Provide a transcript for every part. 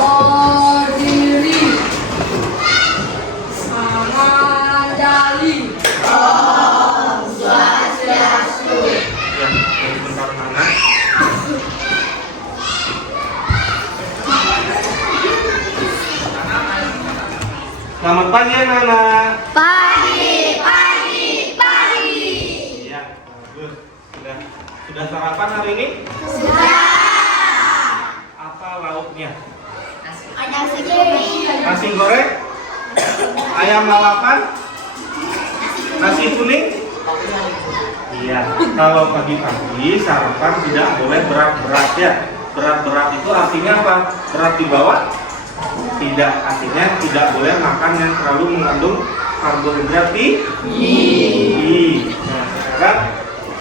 Berdiri. Mengandali. Om Swastiastu. Ya, sebentar mana? Selamat pagi anak-anak. Pagi. Iya, bagus. Sudah sarapan hari ini? Sudah. Apa lauknya? Nasi goreng. Nasi goreng? Ayam lalapan? Nasi kuning? Iya, kalau pagi-pagi sarapan tidak boleh berat-berat ya. Berat-berat itu artinya apa? Berat di bawah? Tidak, artinya tidak boleh makan yang terlalu mengandung karbohidrat tinggi. Nah, sekarang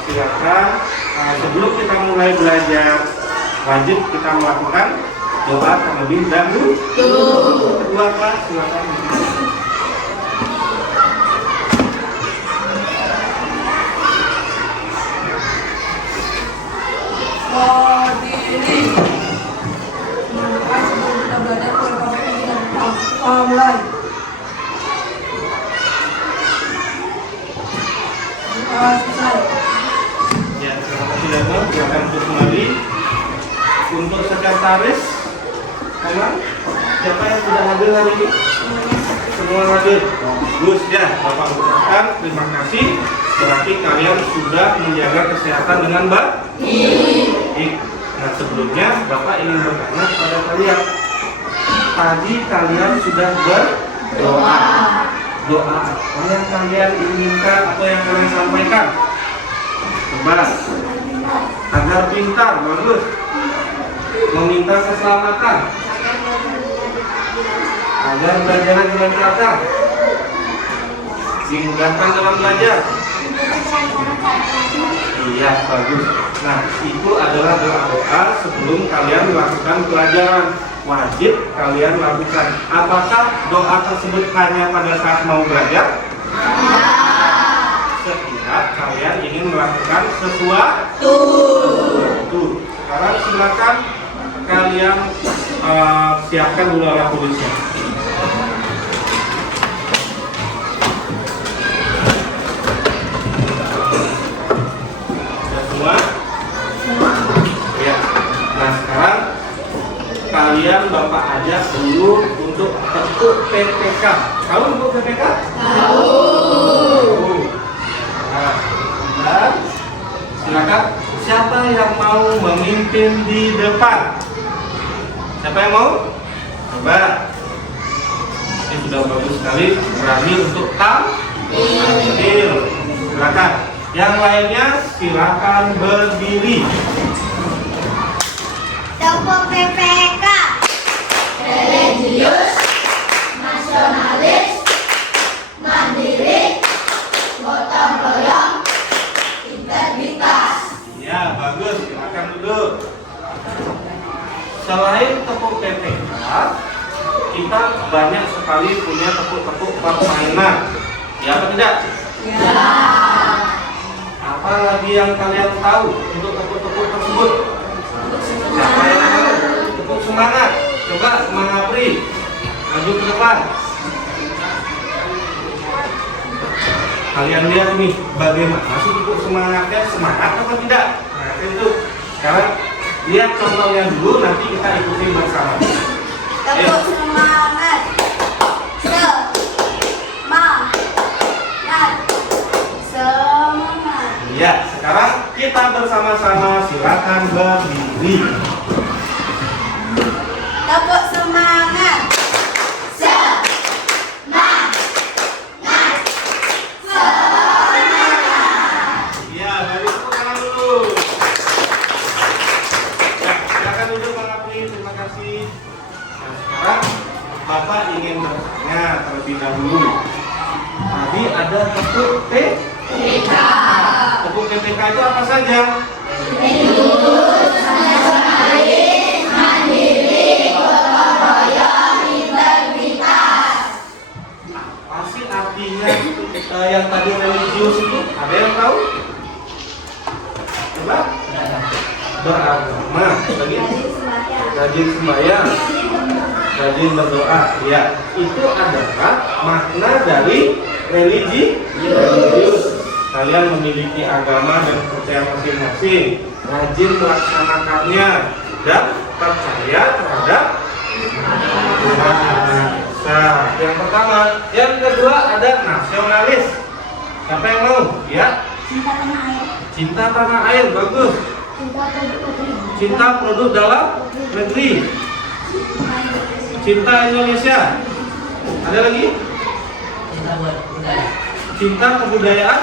silakan sebelum kita mulai belajar wajib kita melakukan doa terlebih dahulu. Kedua, Pak, silakan. Berdiri. Sebelum kita belajar kita mulai. Selesai. Ya, terima kasih Daniel. Silakan untuk kembali. Untuk sekretaris, memang siapa yang sudah hadir hari ini? Semua hadir. Bagus ya, Bapak ucapkan terima kasih. Berarti kalian sudah menjaga kesehatan dengan baik. Nah, sebelumnya Bapak ingin bertanya kepada kalian. Tadi kalian sudah berdoa. Doa apa yang kalian inginkan atau yang kalian sampaikan? Coba. Agar pintar, bagus. Meminta keselamatan. Agar belajar dilancarkan. Dimudahkan dalam belajar. Iya, bagus. Nah, itu adalah doa-doa sebelum kalian melakukan pelajaran. Wajib kalian lakukan. Apakah doa tersebut hanya pada saat mau belajar? Setiap kalian ingin melakukan sesuatu. Sekarang silakan kalian siapkan dulu alat tulisnya. Semua? Ya. Nah, sekarang kalian Bapak ajak dulu untuk tekuk PPK. Tahu tekuk PPK? Tahu. Nah, silakan. Siapa yang mau memimpin di depan? Siapa yang mau? Coba. Ini sudah bagus sekali. Berani untuk tampil. Silakan. Yang lainnya silakan berdiri. Tekuk PPK. Religius, nasionalis, mandiri, gotong royong, integritas. Ya, bagus. Silakan duduk. Selain tepuk PPK, kita banyak sekali punya tepuk-tepuk permainan. Ya apa tidak? Ya. Apa lagi yang kalian tahu untuk tepuk-tepuk tersebut? Siapa yang tahu? Tepuk semangat. Coba semangat Pri. Maju ke depan. Kalian lihat nih bagaimana sih tepuk semangatnya, semangat apa tidak? Nah itu. Sekarang lihat contohnya dulu, nanti kita ikuti bersama. Tepuk semangat. Semangat. Ya, sekarang kita bersama-sama silakan berdiri. Tepuk semangat. Ya, beri tepuk tangan dulu. Ya, silakan duduk Pak Apri, terima kasih. Nah, sekarang Bapak ingin bertanya terlebih dahulu. Tadi ada tepuk PPK. Tepuk PPK itu apa saja? Religius, nasionalis, mandiri, gotong royong, integritas. Apa sih artinya yang tadi religius itu? Ada yang tahu? Coba? beragama. Lagi Rajin sembahyang. rajin sembahyang, rajin berdoa. Ya, itu adalah makna dari religius. Kalian memiliki agama dan percaya masing-masing, rajin melaksanakannya dan percaya terhadap Tuhan. Nah, yang pertama, yang kedua ada nasionalis. Siapa yang mau? Ya, Cinta tanah air. cinta tanah air, bagus. Cinta produk negeri. Cinta produk dalam negeri, cinta Indonesia. Ada lagi? Cinta kebudayaan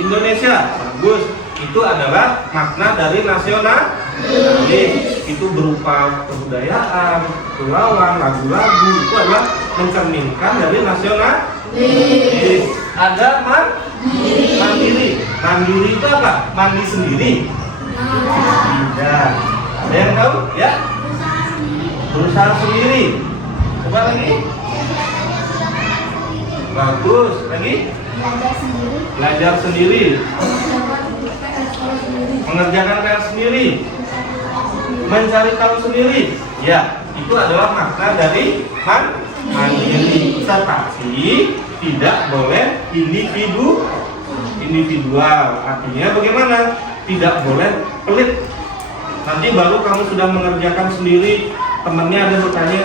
Indonesia, bagus. Itu adalah makna dari nasionalis. Itu berupa kebudayaan, kepulauan, lagu-lagu. Itu adalah mencerminkan dari nasionalis. Ada mandiri. Mandiri itu apa? Mandi sendiri. Tidak. Ada yang tahu? Ya. Berusaha sendiri. Coba lagi. Bagus. Lagi. Belajar sendiri. Belajar sendiri. Sendiri. Mengerjakan PR sendiri. Mencari tahu sendiri. Ya, itu adalah makna dari mandiri. Tetapi tidak boleh individual. Artinya bagaimana? Tidak boleh pelit. Nanti baru kamu sudah mengerjakan sendiri, temannya ada bertanya,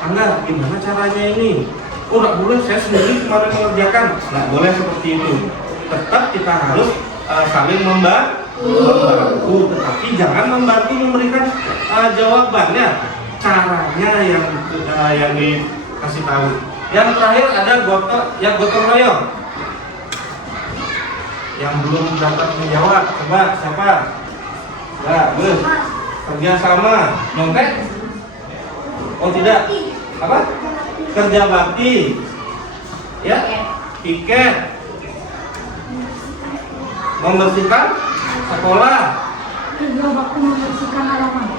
Angga, gimana caranya ini? Oh, nggak boleh, saya sendiri kemarin mengerjakan. Nggak boleh seperti itu. Tetap kita harus saling membantu, tetapi jangan membantu memberikan jawabannya. Caranya yang dikasih tahu. Yang terakhir ada gotong royong. Yang belum dapat menjawab, coba siapa? Bagus. Kerjasama, nyontek? Oh tidak. Apa? Kerja bakti. Ya. Piket. Membersihkan sekolah. Kerja bakti membersihkan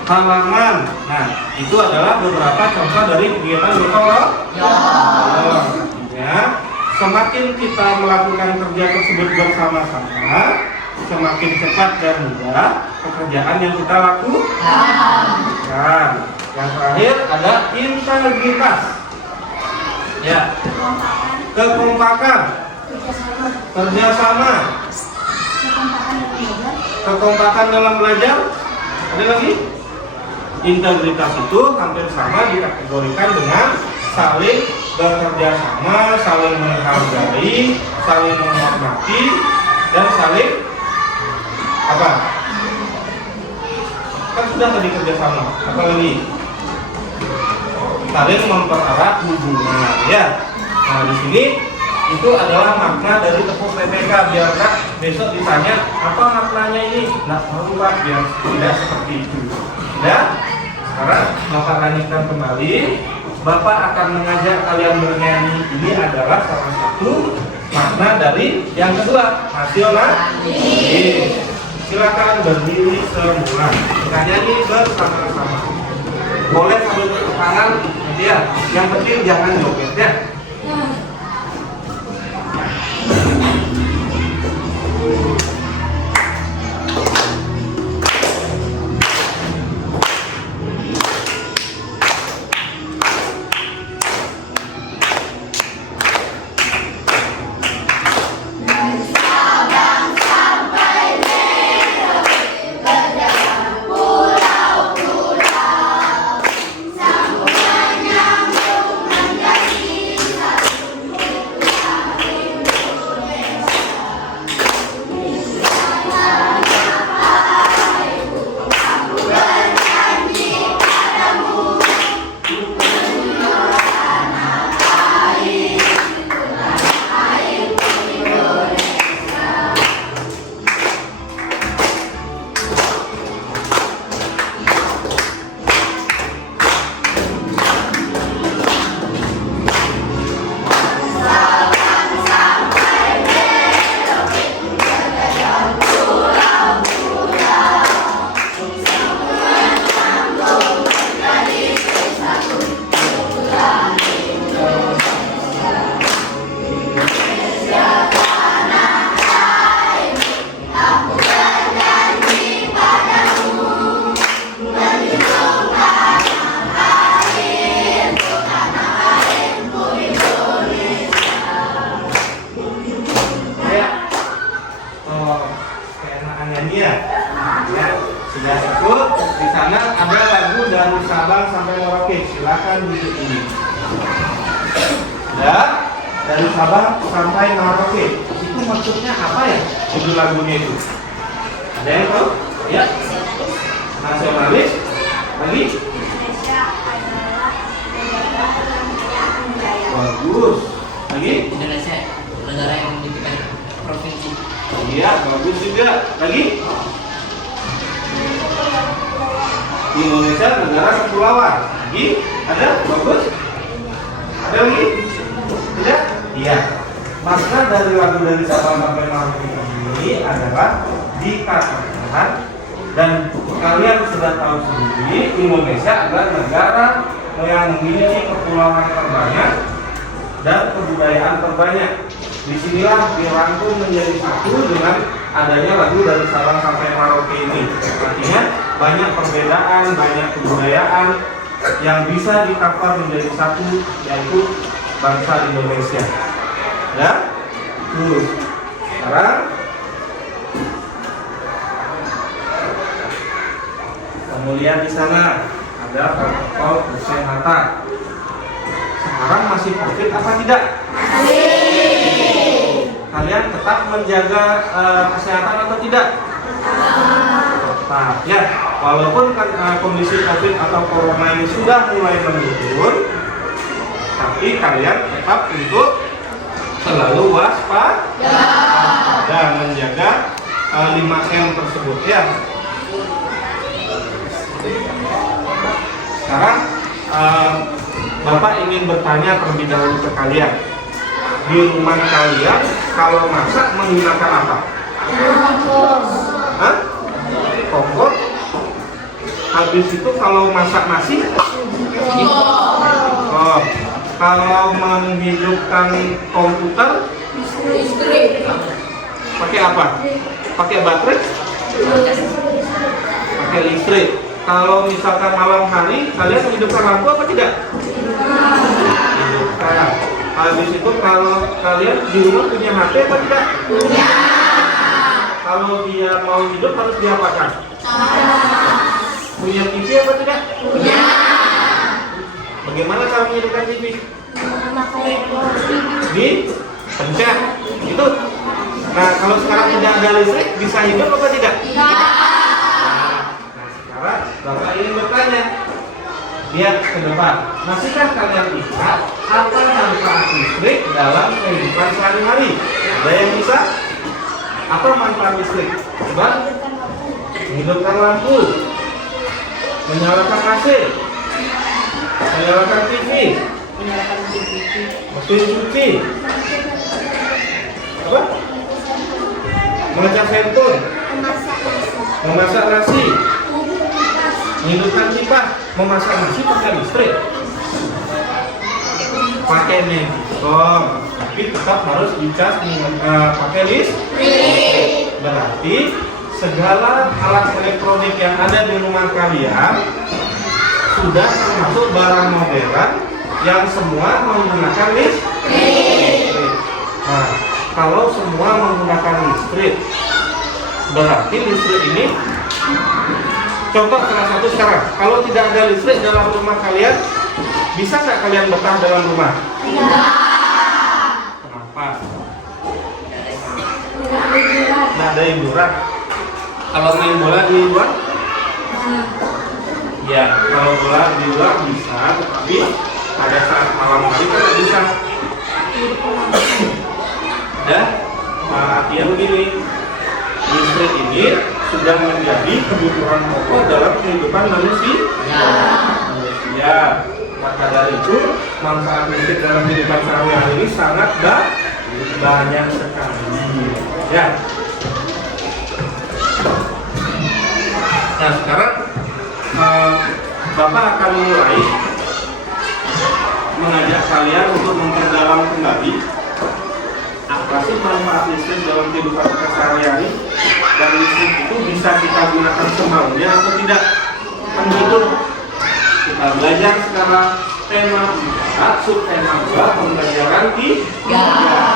Halaman. Nah, itu adalah beberapa contoh dari kegiatan gotong royong. Ya. Semakin kita melakukan kerja tersebut bersama-sama, semakin cepat dan mudah pekerjaan yang kita lakukan. Yang terakhir ada integritas. Ya. Kekompakan. Kerjasama. Kekompakan dalam belajar. Ada lagi? Integritas itu hampir sama dikategorikan dengan saling bekerja sama, saling menghargai, saling menghormati, dan saling apa? Kan sudah tadi kerjasama. Apa lagi? Saling mempererat hubungan. Ya. Nah, di sini itu adalah makna dari tepuk PPK. Biar Kak besok ditanya apa maknanya ini, nggak perlu Pak, biar tidak seperti itu. Ya. Sekarang Bapak lanjutkan kembali. Bapak akan mengajak kalian bernyanyi. Ini adalah salah satu makna dari yang kedua, nasionalis. Silakan berdiri semua. Kita nyanyi bersama-sama. Boleh sambil tepuk tangan, ya. Yang penting jangan joget ya. Sudah cukup. Di sana ada lagu dari Sabang sampai Merauke. Silakan duduk ini. Ya, dari Sabang sampai Merauke. Itu maksudnya apa ya? Judul lagunya itu. Ada yang tahu? Ya. Nasionalis. Lagi? Indonesia adalah negara yang kaya akan budaya. Bagus. Lagi? Indonesia negara yang memiliki banyak provinsi. Iya, bagus juga. Lagi? Indonesia negara kepulauan. Lagi? Ada? Bagus? Ada lagi? Tidak? Iya. Makna dari lagu dari Sabang sampai Merauke ini adalah dikatakan, dan kalian sudah tahu sendiri, Indonesia adalah negara yang memiliki kepulauan terbanyak dan kebudayaan terbanyak. Disinilah dirangkum menjadi satu dengan adanya lagu dari Sabang sampai Merauke ini. Artinya banyak perbedaan, banyak kebudayaan yang bisa dikapar menjadi satu, yaitu bangsa Indonesia. Ya, terus sekarang kamu lihat di sana ada protokol kesehatan. Sekarang masih COVID apa tidak? Kalian tetap menjaga kesehatan atau tidak? Tetap. Ya, walaupun kan, kondisi COVID atau corona ini sudah mulai menurun, tapi kalian tetap untuk selalu waspada dan menjaga 5M tersebut ya. Sekarang Bapak ingin bertanya terlebih dahulu ke kalian. Di rumah kalian kalau masak menggunakan apa? Hah? Kompor. Habis itu kalau masak nasi? Oh. Kalau menghidupkan komputer? Pakai apa? Pakai baterai? Pakai listrik. Kalau misalkan malam hari, kalian menghidupkan lampu apa tidak? Hidupkan. Habis itu kalau kalian di rumah punya HP apa tidak? Punya. Kalau dia mau hidup harus diapakan? Punya TV apa tidak? Punya. Bagaimana cara menghidupkan TV? Di pencet. Itu. Nah, kalau sekarang tidak ada listrik, bisa hidup apa tidak? Tidak. Nah, sekarang Bapak ingin bertanya. Lihat ke depan. Masihkah kalian lihat apa manfaat listrik dalam kehidupan sehari-hari? Ada yang bisa? Apa manfaat listrik? Coba. Menghidupkan lampu, menyalakan AC, menyalakan TV, mesin cuci, apa? Mengecas handphone, memasak nasi, menghidupkan kipas, memasak nasi pakai listrik, pakai megaphone, tapi tetap harus dicas pakai listrik. Berarti segala alat elektronik yang ada di rumah kalian sudah termasuk barang modern yang semua menggunakan listrik. Nah, kalau semua menggunakan listrik, berarti listrik ini, contoh salah satu sekarang, kalau tidak ada listrik dalam rumah kalian, bisa nggak kalian betah dalam rumah? Tidak. Kenapa? Nggak ada hiburan. Kalau main bola di luar? Ya, kalau bola di luar bisa, tapi ada saat malam hari kan nggak bisa. Ya, artinya begini, listrik ini sudah menjadi kebutuhan pokok dalam kehidupan manusia. Maka dari itu manfaat listrik dalam kehidupan sehari-hari ini sangat banyak sekali. Ya. Nah, sekarang Bapak akan mulai mengajak kalian untuk memperdalam kembali apa sih manfaat listrik dalam kehidupan kita sehari-hari, dan listrik itu bisa kita gunakan semaunya atau tidak. Kan gitu. Kita belajar sekarang tema 4, subtema 2, pembelajaran 3.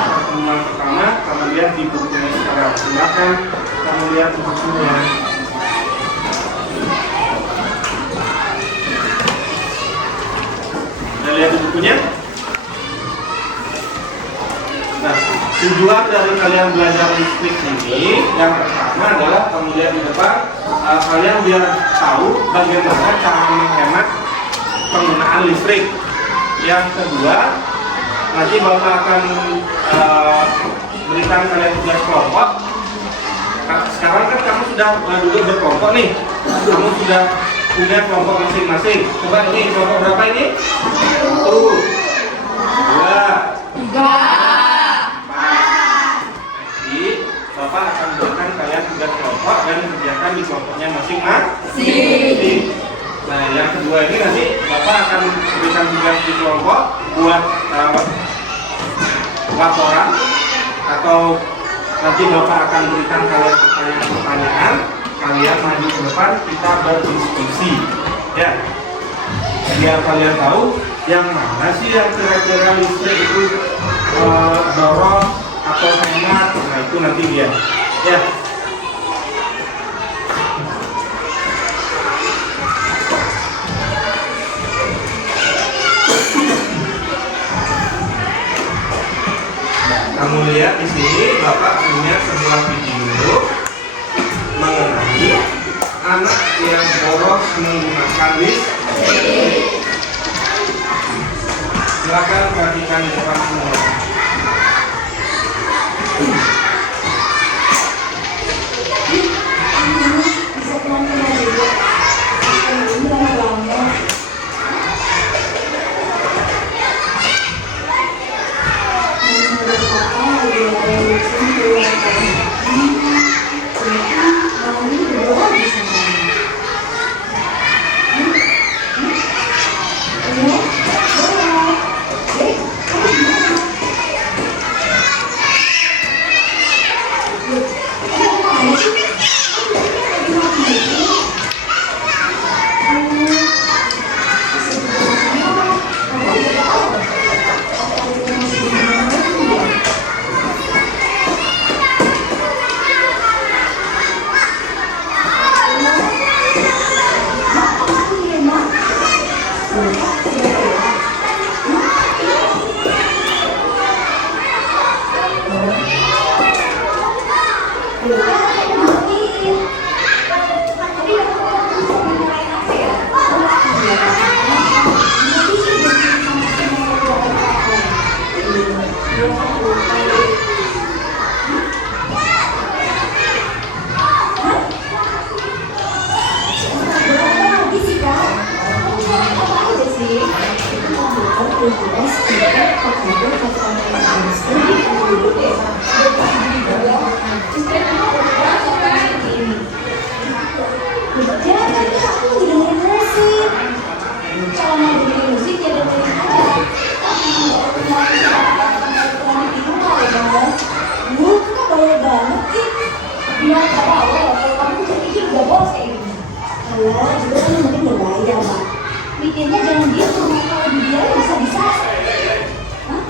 Pertemuan pertama, kita lihat di bukunya sekarang. Silakan kita lihat di bukunya. tujuan dari kalian belajar listrik ini yang pertama adalah kemudian di depan kalian biar tahu bagaimana cara menghemat penggunaan listrik. Yang kedua, nanti Bapak akan berikan kalian tugas kelompok. Nah, sekarang kan kamu sudah duduk berkelompok nih, kamu sudah punya kelompok masing-masing. Coba ini kelompok berapa ini? 1, 2, 3, 4. Jadi Bapak akan berikan kalian tugas kelompok dan kerjakan di kelompoknya masing-masing. Nah, yang kedua ini nanti Bapak akan berikan tugas di kelompok buat laporan, atau nanti Bapak akan berikan kalian pertanyaan, kalian maju ke depan, kita berdiskusi, ya. Biar kalian tahu yang mana sih yang kira-kira listrik itu boros atau hemat, nah itu nanti dia, ya. Kamu lihat di sini, Bapak punya sebuah video mengenai anak yang boros menggunakan listrik. Silakan perhatikan di depan semua. Bisa pelan-pelan dulu. Ini lama-lama. Mikirnya jangan dia tuh, kalau dibiarin bisa-bisa. Hah?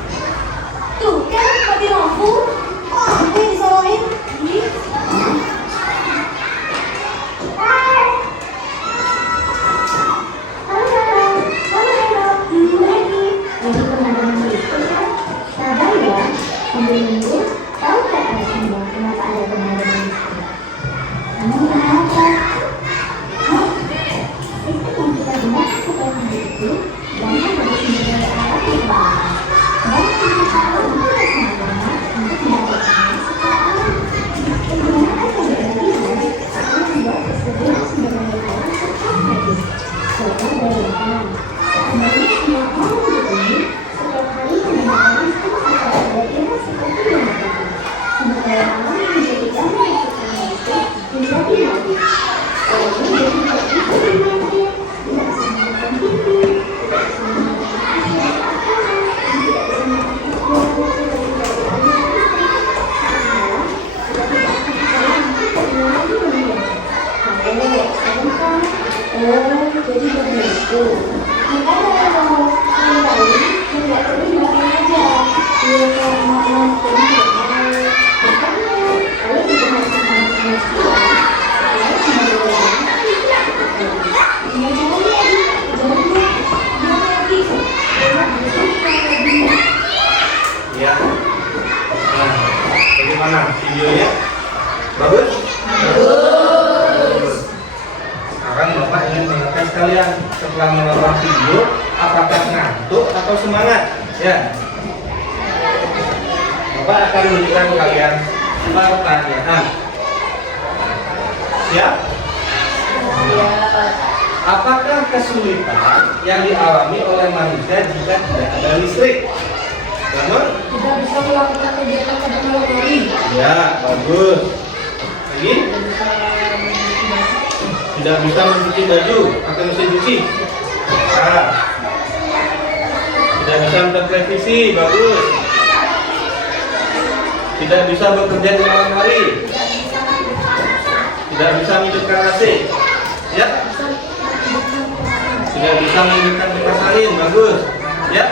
Tuh kan mati lampu. Apa yang disalahin? Ya. Nah, sekalian, setelah menonton video, apakah ngantuk atau semangat? Ya. Bapak akan memberikan kalian pertanyaan. Siap? Apakah kesulitan yang dialami oleh manusia jika tidak ada listrik? Namun, Tidak bisa melakukan kegiatan pada malam hari. ya, bagus. Lagi? Tidak bisa mencuci baju pakai mesin cuci. Nah. Tidak bisa nonton televisi, bagus. Tidak bisa bekerja di malam hari. Tidak bisa menghidupkan AC. Ya. Tidak bisa menghidupkan kipas angin, bagus. Ya.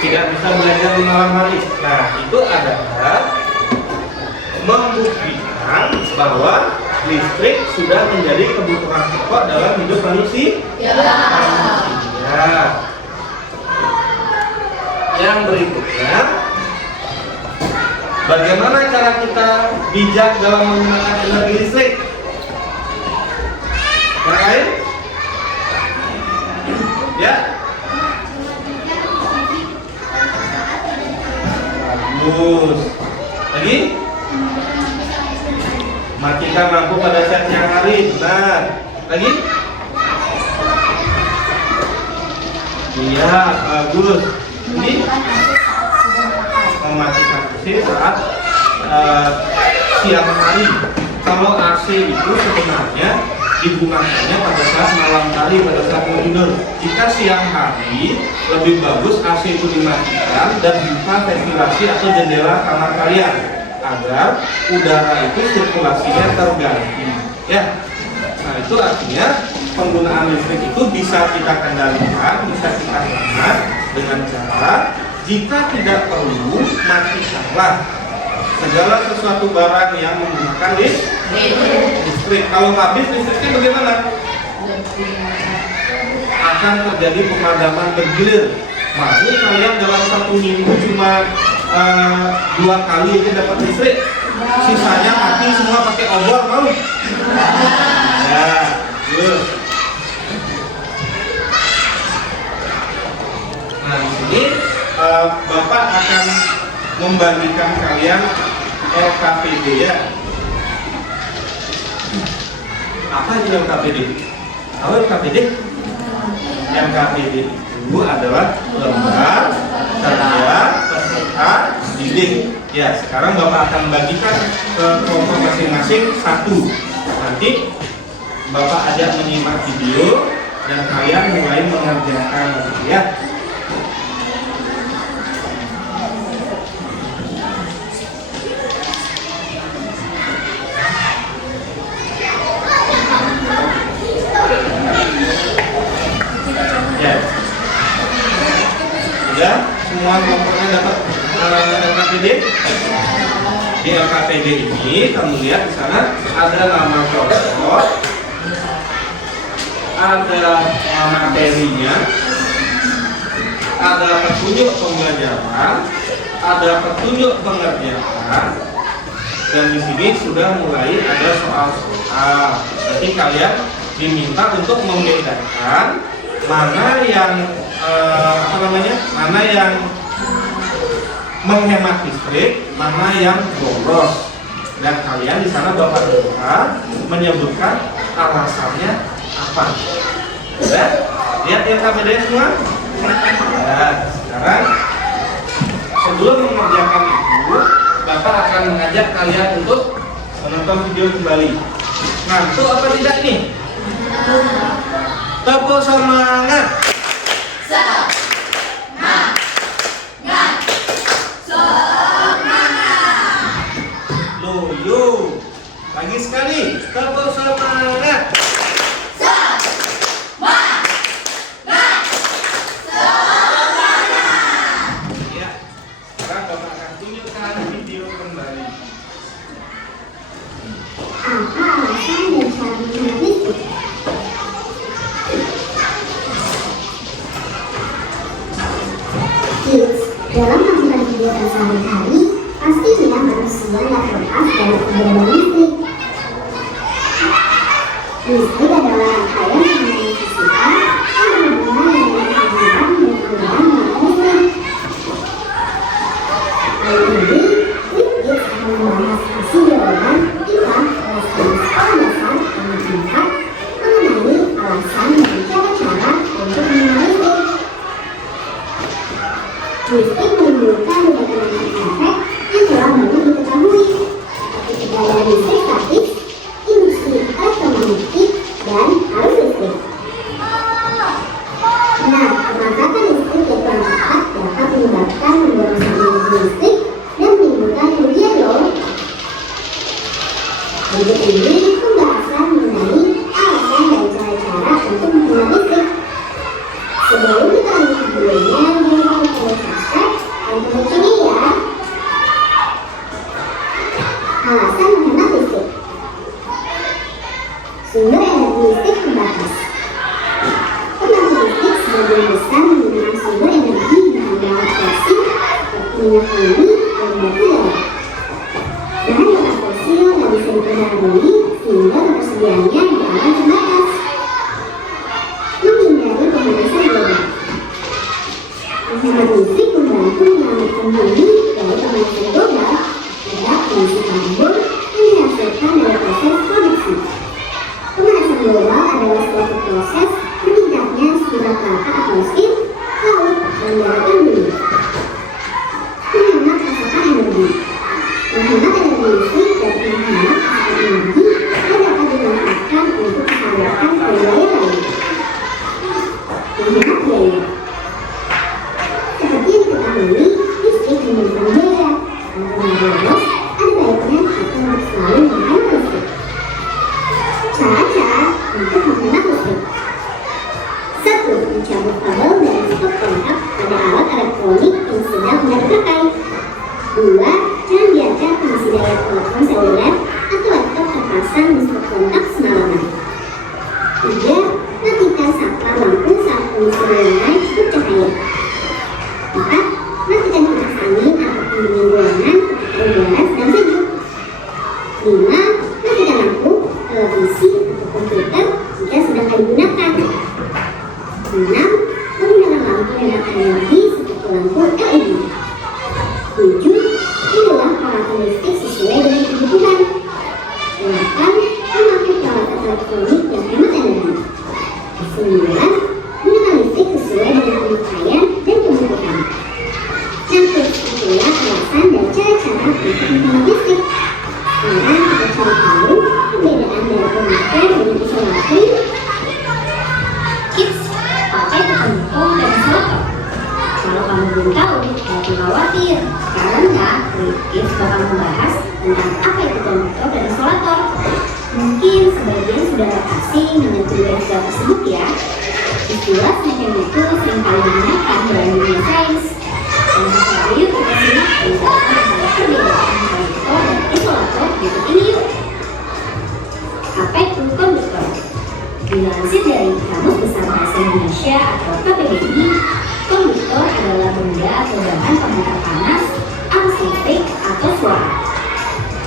Tidak bisa belajar di malam hari. Nah, itu adalah membuktikan bahwa listrik sudah menjadi kebutuhan pokok dalam hidup manusia. Ya. Yang berikutnya, bagaimana cara kita bijak dalam menggunakan energi listrik? Yang lain? Ya. Bagus. Lagi? Matikan lampu pada saat siang hari. Benar. Lagi? Iya, bagus. Ini mematikan AC saat siang hari. Kalau AC itu sebenarnya digunakannya pada saat malam hari, pada saat mau tidur. Jika siang hari, lebih bagus AC itu dimatikan dan buka ventilasi atau jendela kamar kalian agar udara itu sirkulasinya terganti. Ya, nah itu artinya penggunaan listrik itu bisa kita kendalikan, bisa kita hemat dengan cara jika tidak perlu matikanlah segala sesuatu barang yang menggunakan listrik. Kalau habis listriknya bagaimana? Akan terjadi pemadaman bergilir. Mau kalian dalam satu minggu cuma 2 kali aja dapat listrik, sisanya mati semua pakai obor, mau? Ya, good. Nah di sini Bapak akan membagikan kalian LKPD ya. Apa itu LKPD? Tahu LKPD? LKPD itu adalah lembar kerja peserta didik. Ya, sekarang Bapak akan bagikan ke kelompok masing-masing satu. Nanti Bapak ajak menyimak video dan kalian mulai mengerjakan ya. Ya, sudah semua kelompoknya dapat LKPD. Di LKPD ini kamu lihat di sana ada nama kelompok, ada materinya, ada petunjuk pembelajaran, ada petunjuk pengerjaan, dan di sini sudah mulai ada soal-soal. Jadi kalian diminta untuk membedakan mana yang mana yang menghemat listrik, mana yang boros. Dan kalian di sana Bapak menyebutkan alasannya apa. Ya, lihat ya KPD semua. Ya, sekarang sebelum mengerjakan itu, Bapak akan mengajak kalian untuk menonton video kembali. Ngantuk apa tidak nih? Tepuk semangat. Loyo. Lagi sekali. Tepuk semangat. Ya. Sekarang Bapak akan tunjukkan video kembali. Apa alasan dan cara menghemat listrik? Kids, dalam melakukan kegiatan sehari-hari, pastinya manusia nggak lepas dari keberadaan listrik. Listrik adalah rangkaian sambungan fisika yang berhubungan dengan kehidupan dan perubahan melalui listrik. Kali ini, Rifkit akan membahas hasil jawaban IPA kelas 11 sekolah dasar yang 4 mengenai alasan dan cara-cara untuk mengenal listrik. Listrik menimbulkan beberapa efek yang telah banyak diketahui, seperti keadaan listrik statis, industri elektromagnetik, dan arus listrik. Nah, pemanfaatan listrik yang kurang tepat dapat menyebabkan mendorong sambungan listrik dan menimbulkan kerugian loh. Berikut ini pembahasan mengenai alasan dan cara-cara untuk mengenal listrik. Sebelum kita lanjut videonya, jangan lupa subscribe dan klik ini ya. Alasan menghemat listrik. Sumber energi listrik terbatas. Pembangkit listrik sebagian besar menggunakan sumber energi bahan bakar fosil seperti minyak bumi dan batu bara. Bahan bakar fosil yang bisa diperbarui sehingga ketersediaannya di alam terbatas. Menghindari pemanasan global. Menghemat listrik membantu menyelamatkan bumi dari pemanasan global terhadap emisi karbon yang dihasilkan dari proses produksi. Pemanasan global adalah suatu proses meningkatnya suhu rata atmosfer, laut, dan daratan bumi. Menghemat pasokan energi. Menghemat energi listrik dapat menghemat pasokan energi yang dapat dimanfaatkan untuk kesalurkan ke wilayah lain. Menghemat biaya. Seperti yang diketahui, listrik menggunakan biaya. Untuk boros, ada baiknya kita harus selalu menghemat listrik. Cara-cara untuk menghemat listrik. 1. Mencabut kabel dan stop kontak pada alat elektronik yang sedang tidak dipakai. 2. Jangan biarkan pengisi daya telepon seluler atau laptop terpasang di stop kontak semalaman. 3. Matikan saklar lampu saat pengisi ruangan cukup cahaya. 4. Matikan kipas angin atau pendingin ruangan ketika udara sedang sejuk. 5. Matikan lampu, televisi, atau komputer jika sedang digunakan. 6. Menggunakan lampu hemat energi seperti lampu LED. 7. Pilihlah peralatan listrik sesuai dengan kebutuhan. 8. Memakai peralatan elektronik yang hemat energi. 9. Gunakan listrik sesuai dengan pemakaian dan kebutuhan. Nah, itulah alasan dan cara-cara untuk menghemat listrik. Sekarang kita cari tahu perbedaan dari konduktor dengan isolator. Kids, apa itu konduktor dan isolator? Kalau kamu belum tahu, jangan khawatir, karena Kids bakal membahas tentang apa itu konduktor dan isolator. Mungkin sebagian saudara asing dengan kedua istilah tersebut ya. Istilah semacam itu sering kali digunakan dalam dunia sains. Dan sekarang yuk kita simak penjelasan tentang perbedaan konduktor dan isolator berikut ini yuk. Apa itu konduktor? Dilansir dari Kamus Besar Bahasa Indonesia atau KBBI, konduktor adalah benda atau bahan pengantar panas, arus listrik, atau suara.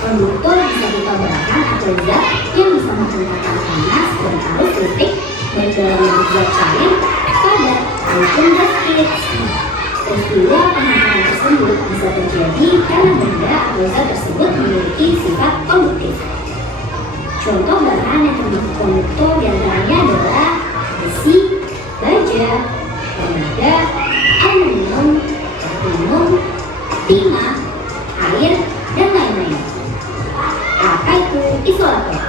Konduktor bisa berupa bahan atau zat yang bisa menghantarkan panas dan arus listrik baik dalam bentuk zat cair, padat, maupun gas kids. Peristiwa penghantaran tersebut bisa terjadi karena benda atau zat tersebut memiliki sifat konduktif. Contoh bahan yang termasuk konduktor diantaranya adalah besi, baja, tembaga, aluminium, aluminium, timah, air, dan lain-lain. Apa itu isolator?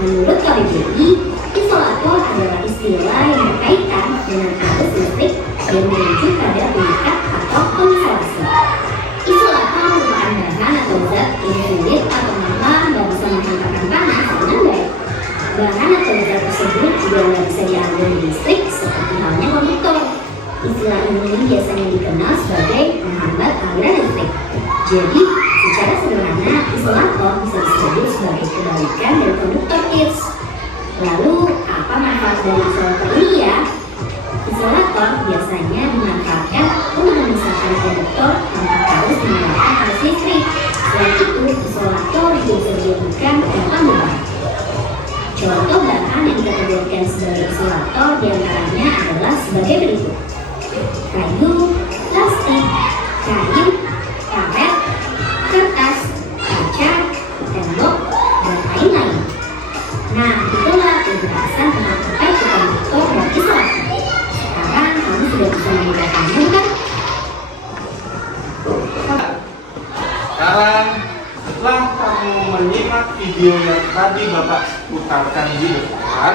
Menurut KBBI, isolator adalah istilah yang berkaitan dengan arus listrik yang merujuk pada pengikat atau konservasi. Isolator merupakan bahan atau zat yang sulit atau lemah dan bisa menghantarkan panas dengan baik. Bahan atau zat tersebut juga tidak bisa diambil di listrik seperti halnya konduktor. Istilah ini biasanya dikenal sebagai menghambat aliran listrik. Jadi, secara sederhana, isolator bisa disebut sebagai kebalikan dari konduktor kids. Lalu, apa manfaat dari isolator ini ya? Isolator biasanya dimanfaatkan untuk memisahkan konduktor tanpa harus menggunakan arus listrik. Selain itu, isolator juga bisa dijadikan penopang beban. Contoh bahan dikategorikan sebagai isolator diantaranya adalah sebagai berikut: kayu, plastik, kayu, karet, kertas, kaca, tembok, dan lain-lain. Nah, itulah penjelasan tentang terkait konduktor dan isolator. Sekarang kamu sudah bisa membedakannya kan? Sekarang setelah kamu menyimak video yang tadi Bapak putarkan di depan,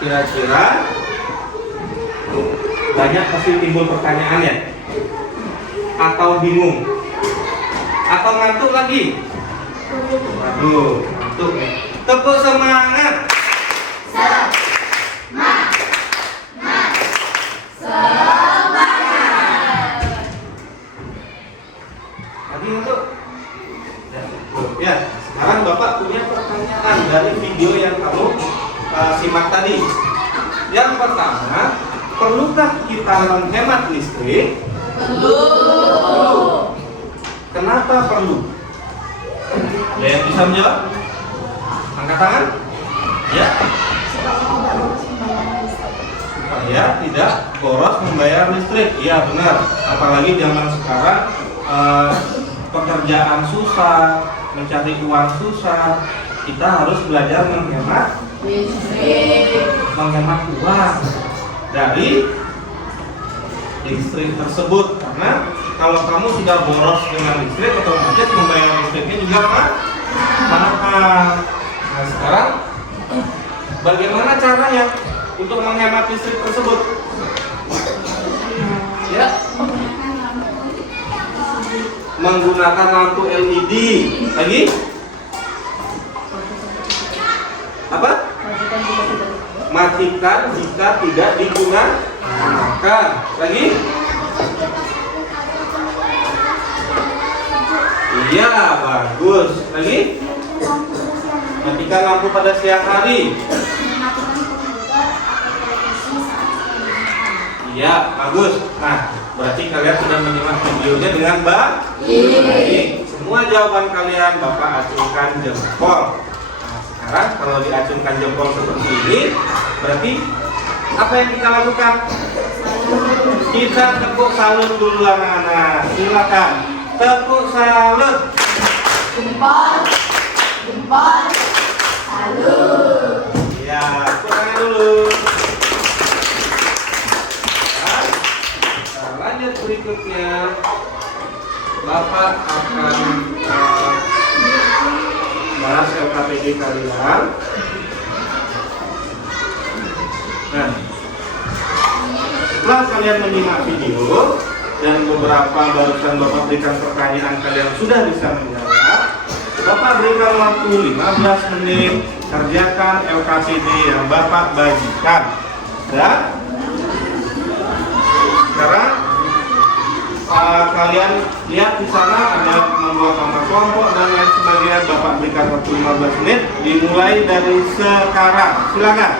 kira-kira banyak pasti timbul pertanyaannya, atau bingung, atau ngantuk lagi. Waduh, ngantuk nih. Tepuk semangat. Lagi ngantuk? Ya, sekarang Bapak punya pertanyaan dari video yang kamu simak tadi. Yang pertama, perlukah kita menghemat listrik? Perlu. Kenapa perlu? Ada yang bisa menjawab? Angkat tangan. Ya. Supaya tidak boros membayar listrik. Iya benar. Apalagi zaman sekarang pekerjaan susah, mencari uang susah, kita harus belajar menghemat uang dari listrik tersebut. Karena kalau kamu sudah boros dengan listrik, otomatis membayar listriknya juga mahal. Nah sekarang bagaimana caranya untuk menghemat listrik tersebut? Ya, menggunakan lampu LED. Lagi? Apa? Matikan jika tidak digunakan. Lagi? Iya, bagus. Lagi? Matikan lampu pada siang hari. Iya, bagus. Nah, berarti kalian sudah menyimak videonya dengan baik. Semua jawaban kalian Bapak acungkan jempol. Nah, sekarang kalau diacungkan jempol seperti ini, berarti apa yang kita lakukan? Kita tepuk salut dulu anak-anak. Silakan tepuk salut. Jempol, salut. Ya, tepuk tangan dulu. Lanjut berikutnya, Bapak akan bahas LKPD kalian. Nah, setelah kalian menyimak video dan beberapa barusan Bapak berikan pertanyaan, kalian sudah bisa menjawab. Bapak berikan waktu 15 menit kerjakan LKPD yang Bapak bagikan. Dan sekarang kalian lihat di sana ada membuat nama kelompok dan lain sebagainya. Bapak berikan waktu 15 menit dimulai dari sekarang. Silakan.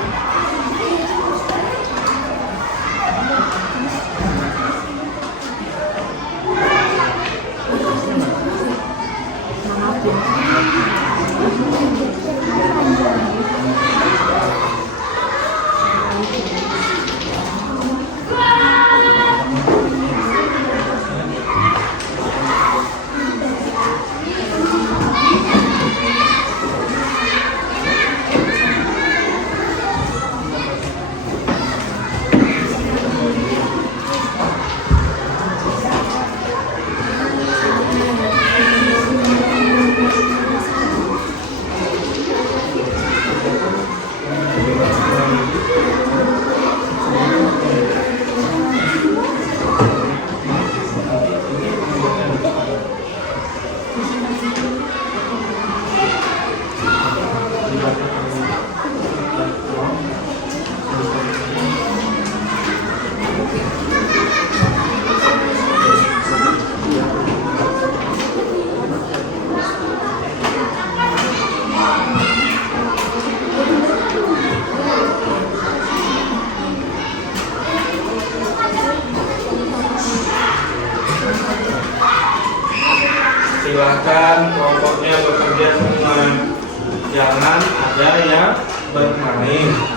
Silakan kelompoknya bekerja semua, jangan ada yang bermain nih.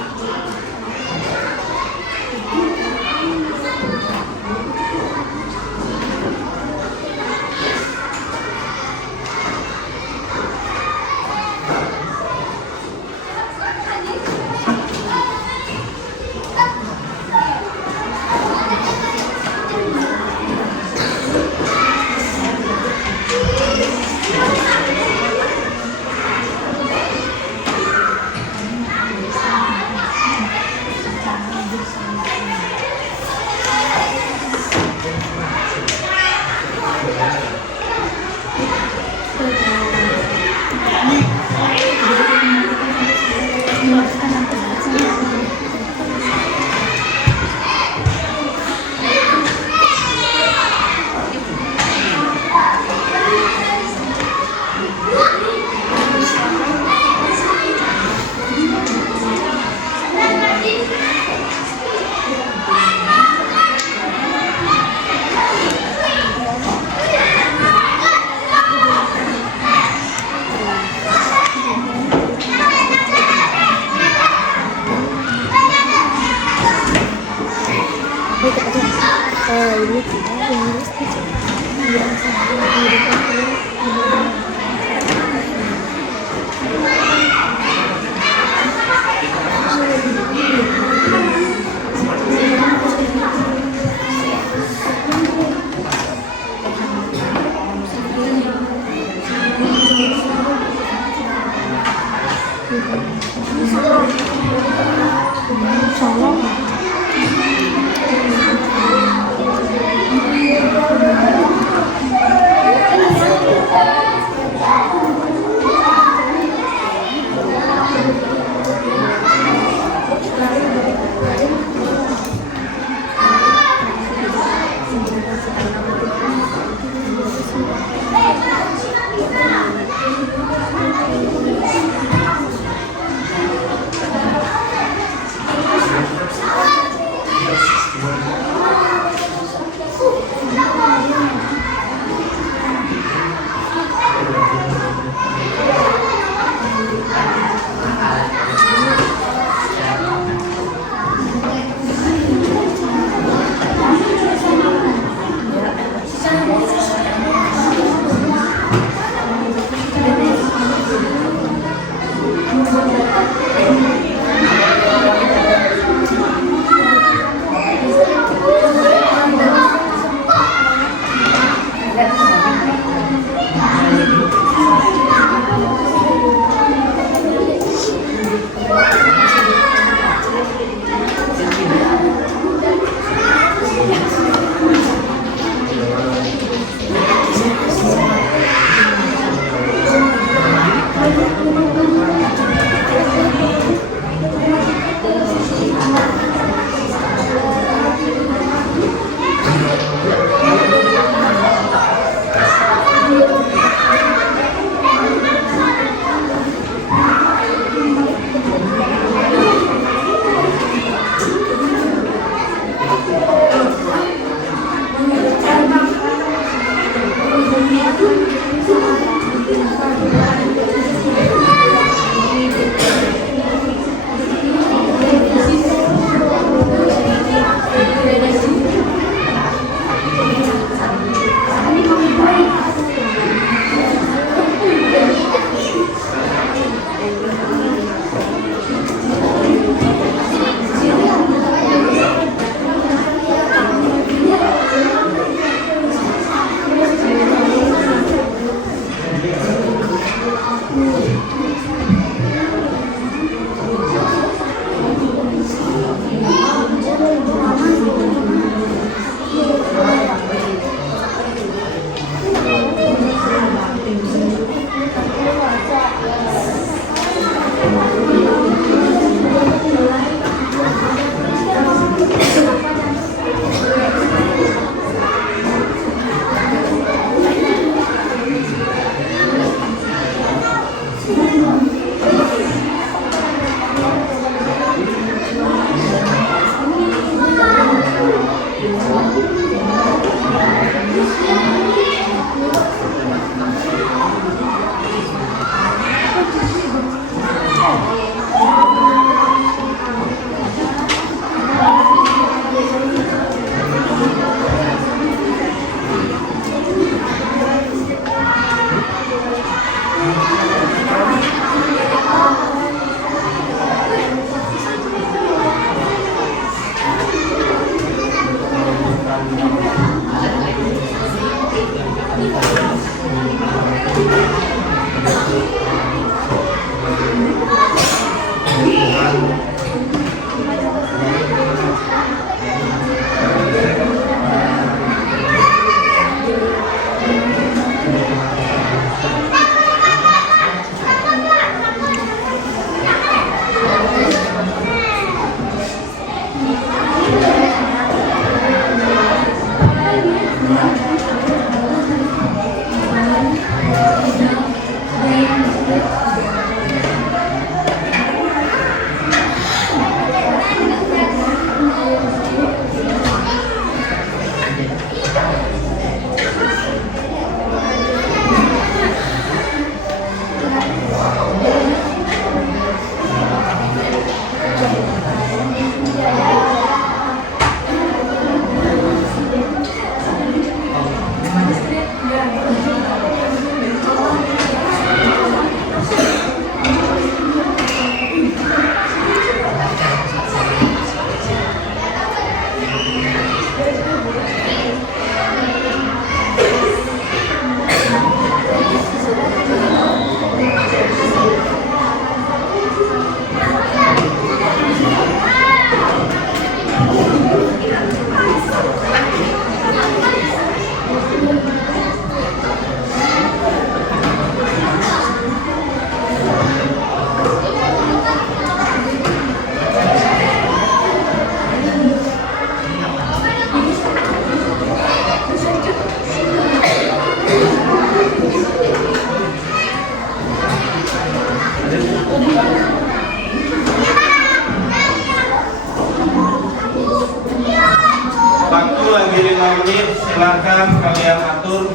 bagi 5 menit, silakan kalian atur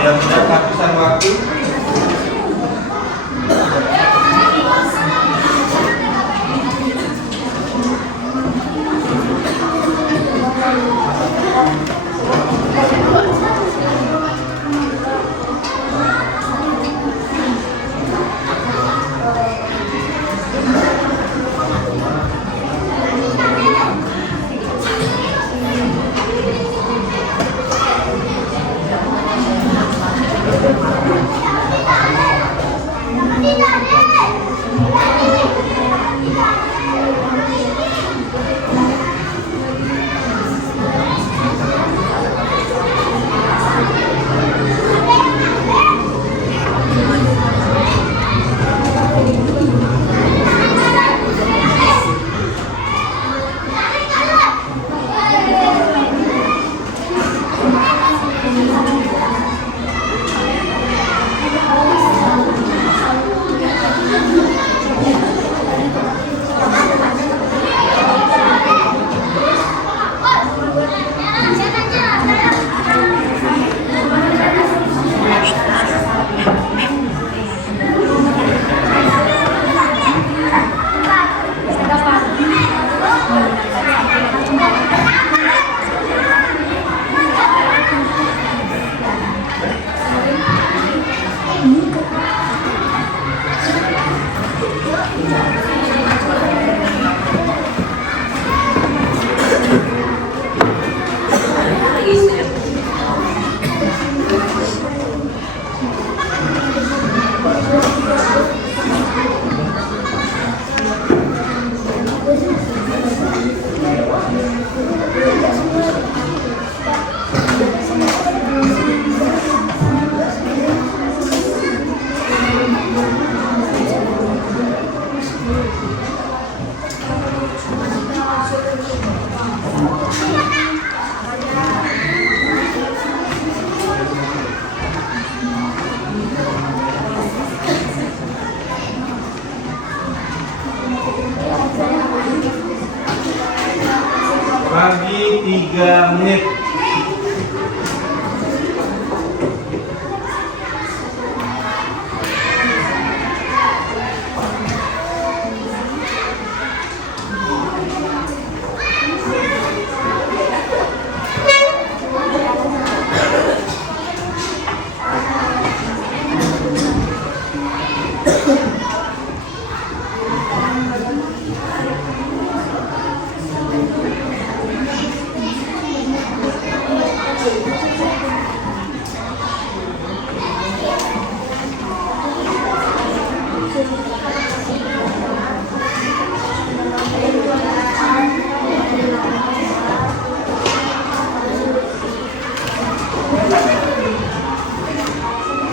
biar tidak kehabisan waktu. Bagi 3 menit.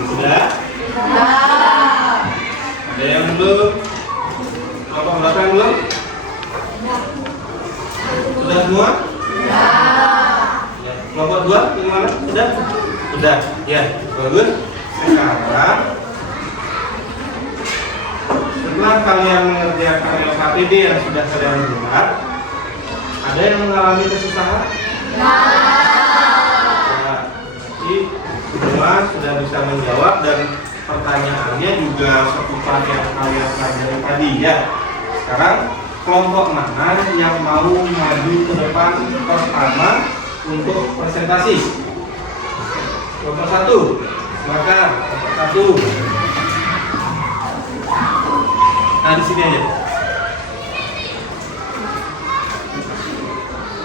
Sudah? Ada yang belum? Kelompok belakang belum? Sudah semua? Ya. Kelompok 2 bagaimana? Sudah? Sudah. Ya, bagus. Sekarang setelah kalian mengerjakan LKPD yang sudah kalian buat, ada yang mengalami kesusahan? Nah, jadi semua sudah bisa menjawab dan pertanyaannya juga seputar yang kalian pelajari tadi ya. Sekarang kelompok mana yang mau maju ke depan pertama untuk presentasi? Kelompok 1, silakan. Kelompok 1. Nah, di sini aja.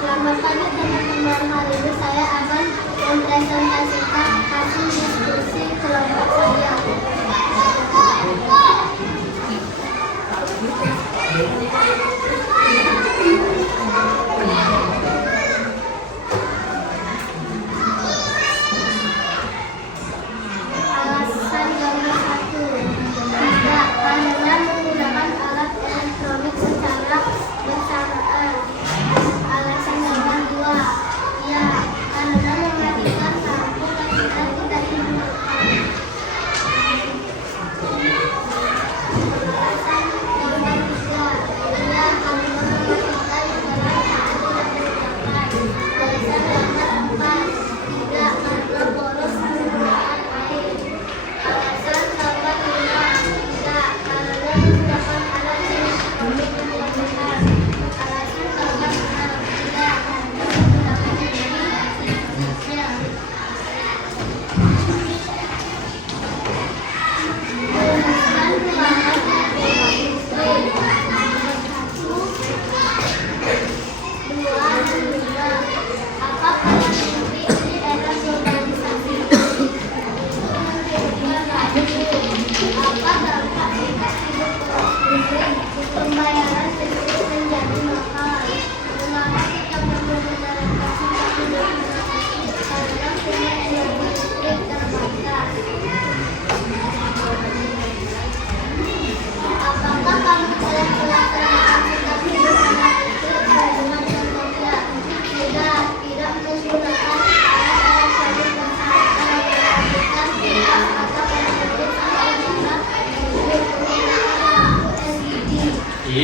Selamat pagi teman-teman, hari ini saya akan mempresentasikan hasil diskusi kelompok saya. Alasan nomor 1, tidak, karena menggunakan alat elektronik secara bersamaan. Alasan nomor 2, ya, karena mematikan lampu ketika tidak digunakan. Alasan nomor 3, ya, karena mematikan lampu ketika tidak digunakan.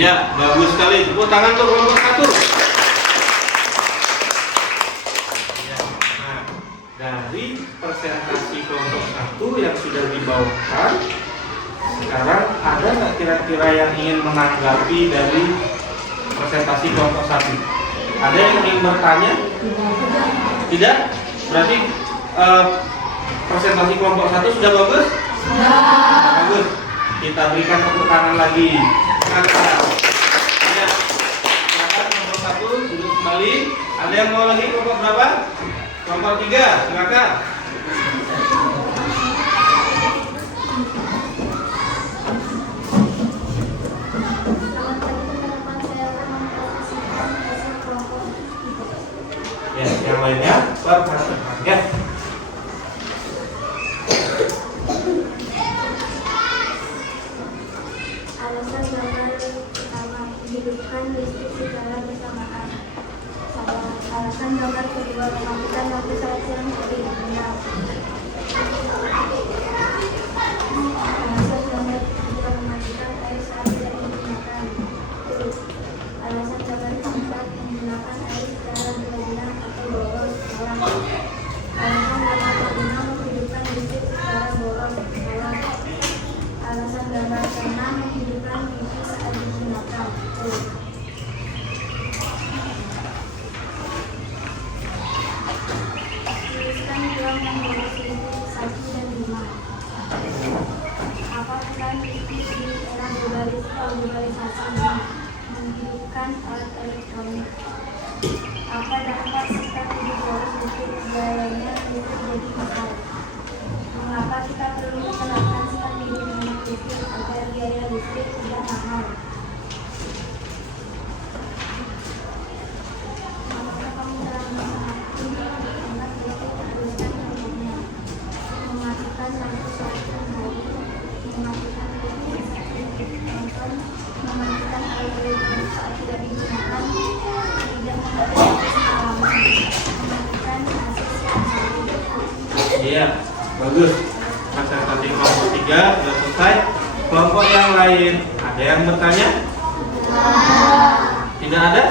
Ya, bagus sekali. Tepuk tangan untuk kelompok 1. Ya, nah, dari presentasi kelompok 1 yang sudah dibawakan, sekarang ada nggak kira-kira yang ingin menanggapi dari presentasi kelompok 1? Ada yang ingin bertanya? Tidak? Berarti presentasi kelompok 1 sudah bagus? Bagus. Kita berikan tepuk tangan lagi. Silakan. Ya. Silakan kelompok 1 duduk kembali. Ada yang mau lagi kelompok berapa? Kelompok 3, silakan. Ya, yang lainnya perhatikan ya. Alasan gambar pertama, menghidupkan listrik secara bersamaan. Alasan gambar kedua, mematikan lampu saat siang hari. Benar. Alasan gambar ketiga, mematikan air saat tidak digunakan. Alasan gambar keempat, menggunakan air secara berlebihan atau boros. Salah. Alasan gambar kelima, menghidupkan listrik secara boros. Salah. Alasan gambar keenam, menghidupkan TV saat digunakan. Tuliskan ruang yang boros listrik 1 dan 5. Apa peran TV di era globalisasi menghidupkan alat elektronik? Apa dampak serta hidup boros listrik biayanya menjadi mahal? Mengapa kita perlu menerapkan sistem hidup hemat listrik agar biaya listrik tidak mahal? Apakah kamu telah mengetahui hemat listrik? Tuliskan contohnya. Mematikan lampu saat siang hari, mematikan TV saat nonton, mematikan air elektronik saat tidak digunakan, tidak mematikan halaman, mematikan AC siang hari. Iya, bagus. Presentasi kelompok 3 sudah selesai. Kelompok yang lain, ada yang bertanya? Tidak ada?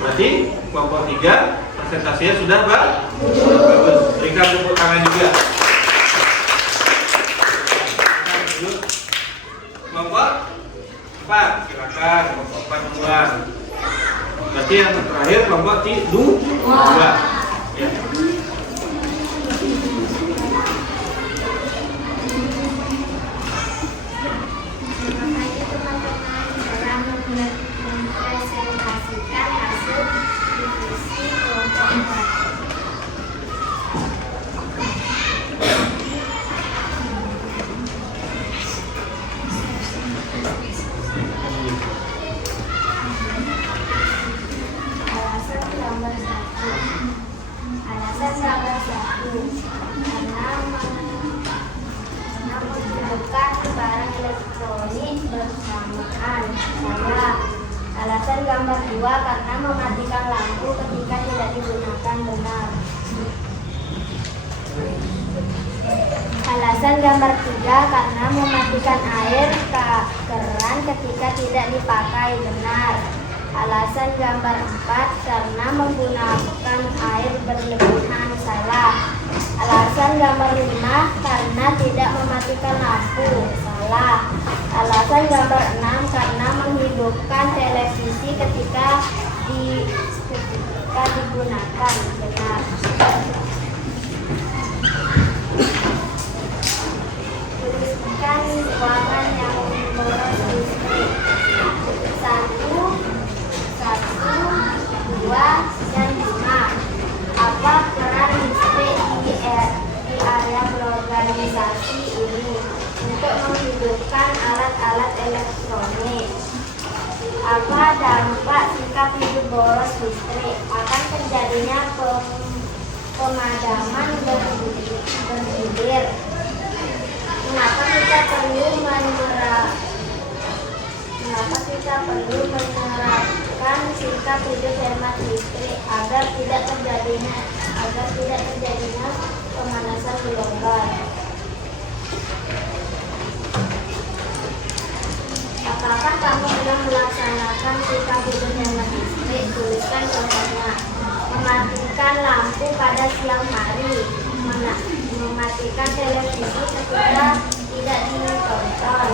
Berarti kelompok 3 presentasinya sudah bagus. Berikan tepuk tangan juga. Kelompok 4, silakan. Kelompok 4 duluan. Berarti yang terakhir kelompok 2. Ya. Mempresentasikan hasil diskusi kelompok 4. Alasan gambar 1. Alasan gambar 1 karena menghidupkan barang elektronik bersamaan. Salah. Alasan gambar 2 karena mematikan lampu ketika tidak digunakan. Benar. Alasan gambar 3 karena mematikan air keran ketika tidak dipakai. Benar. Alasan gambar 4 karena menggunakan air berlebihan. Salah. Alasan gambar 5 karena tidak mematikan lampu. Salah. Alasan gambar 6 karena menghidupkan televisi ketika digunakan. Benar. Tuliskan ruangan yang boros listrik. 1, 2, dan 5. Apa peran listrik di area berorganisasi ini untuk menghidupkan alat-alat elektronik? Apa dampak sikap hidup boros listrik? Akan terjadinya pemadaman bergilir. Mengapa kita perlu menerapkan sikap hidup hemat listrik agar tidak terjadinya pemanasan global? Apa apakah kamu belum melaksanakan sikap hidup hemat listrik? Tuliskan contohnya. Mematikan lampu pada siang hari, mematikan televisi ketika tidak ditonton,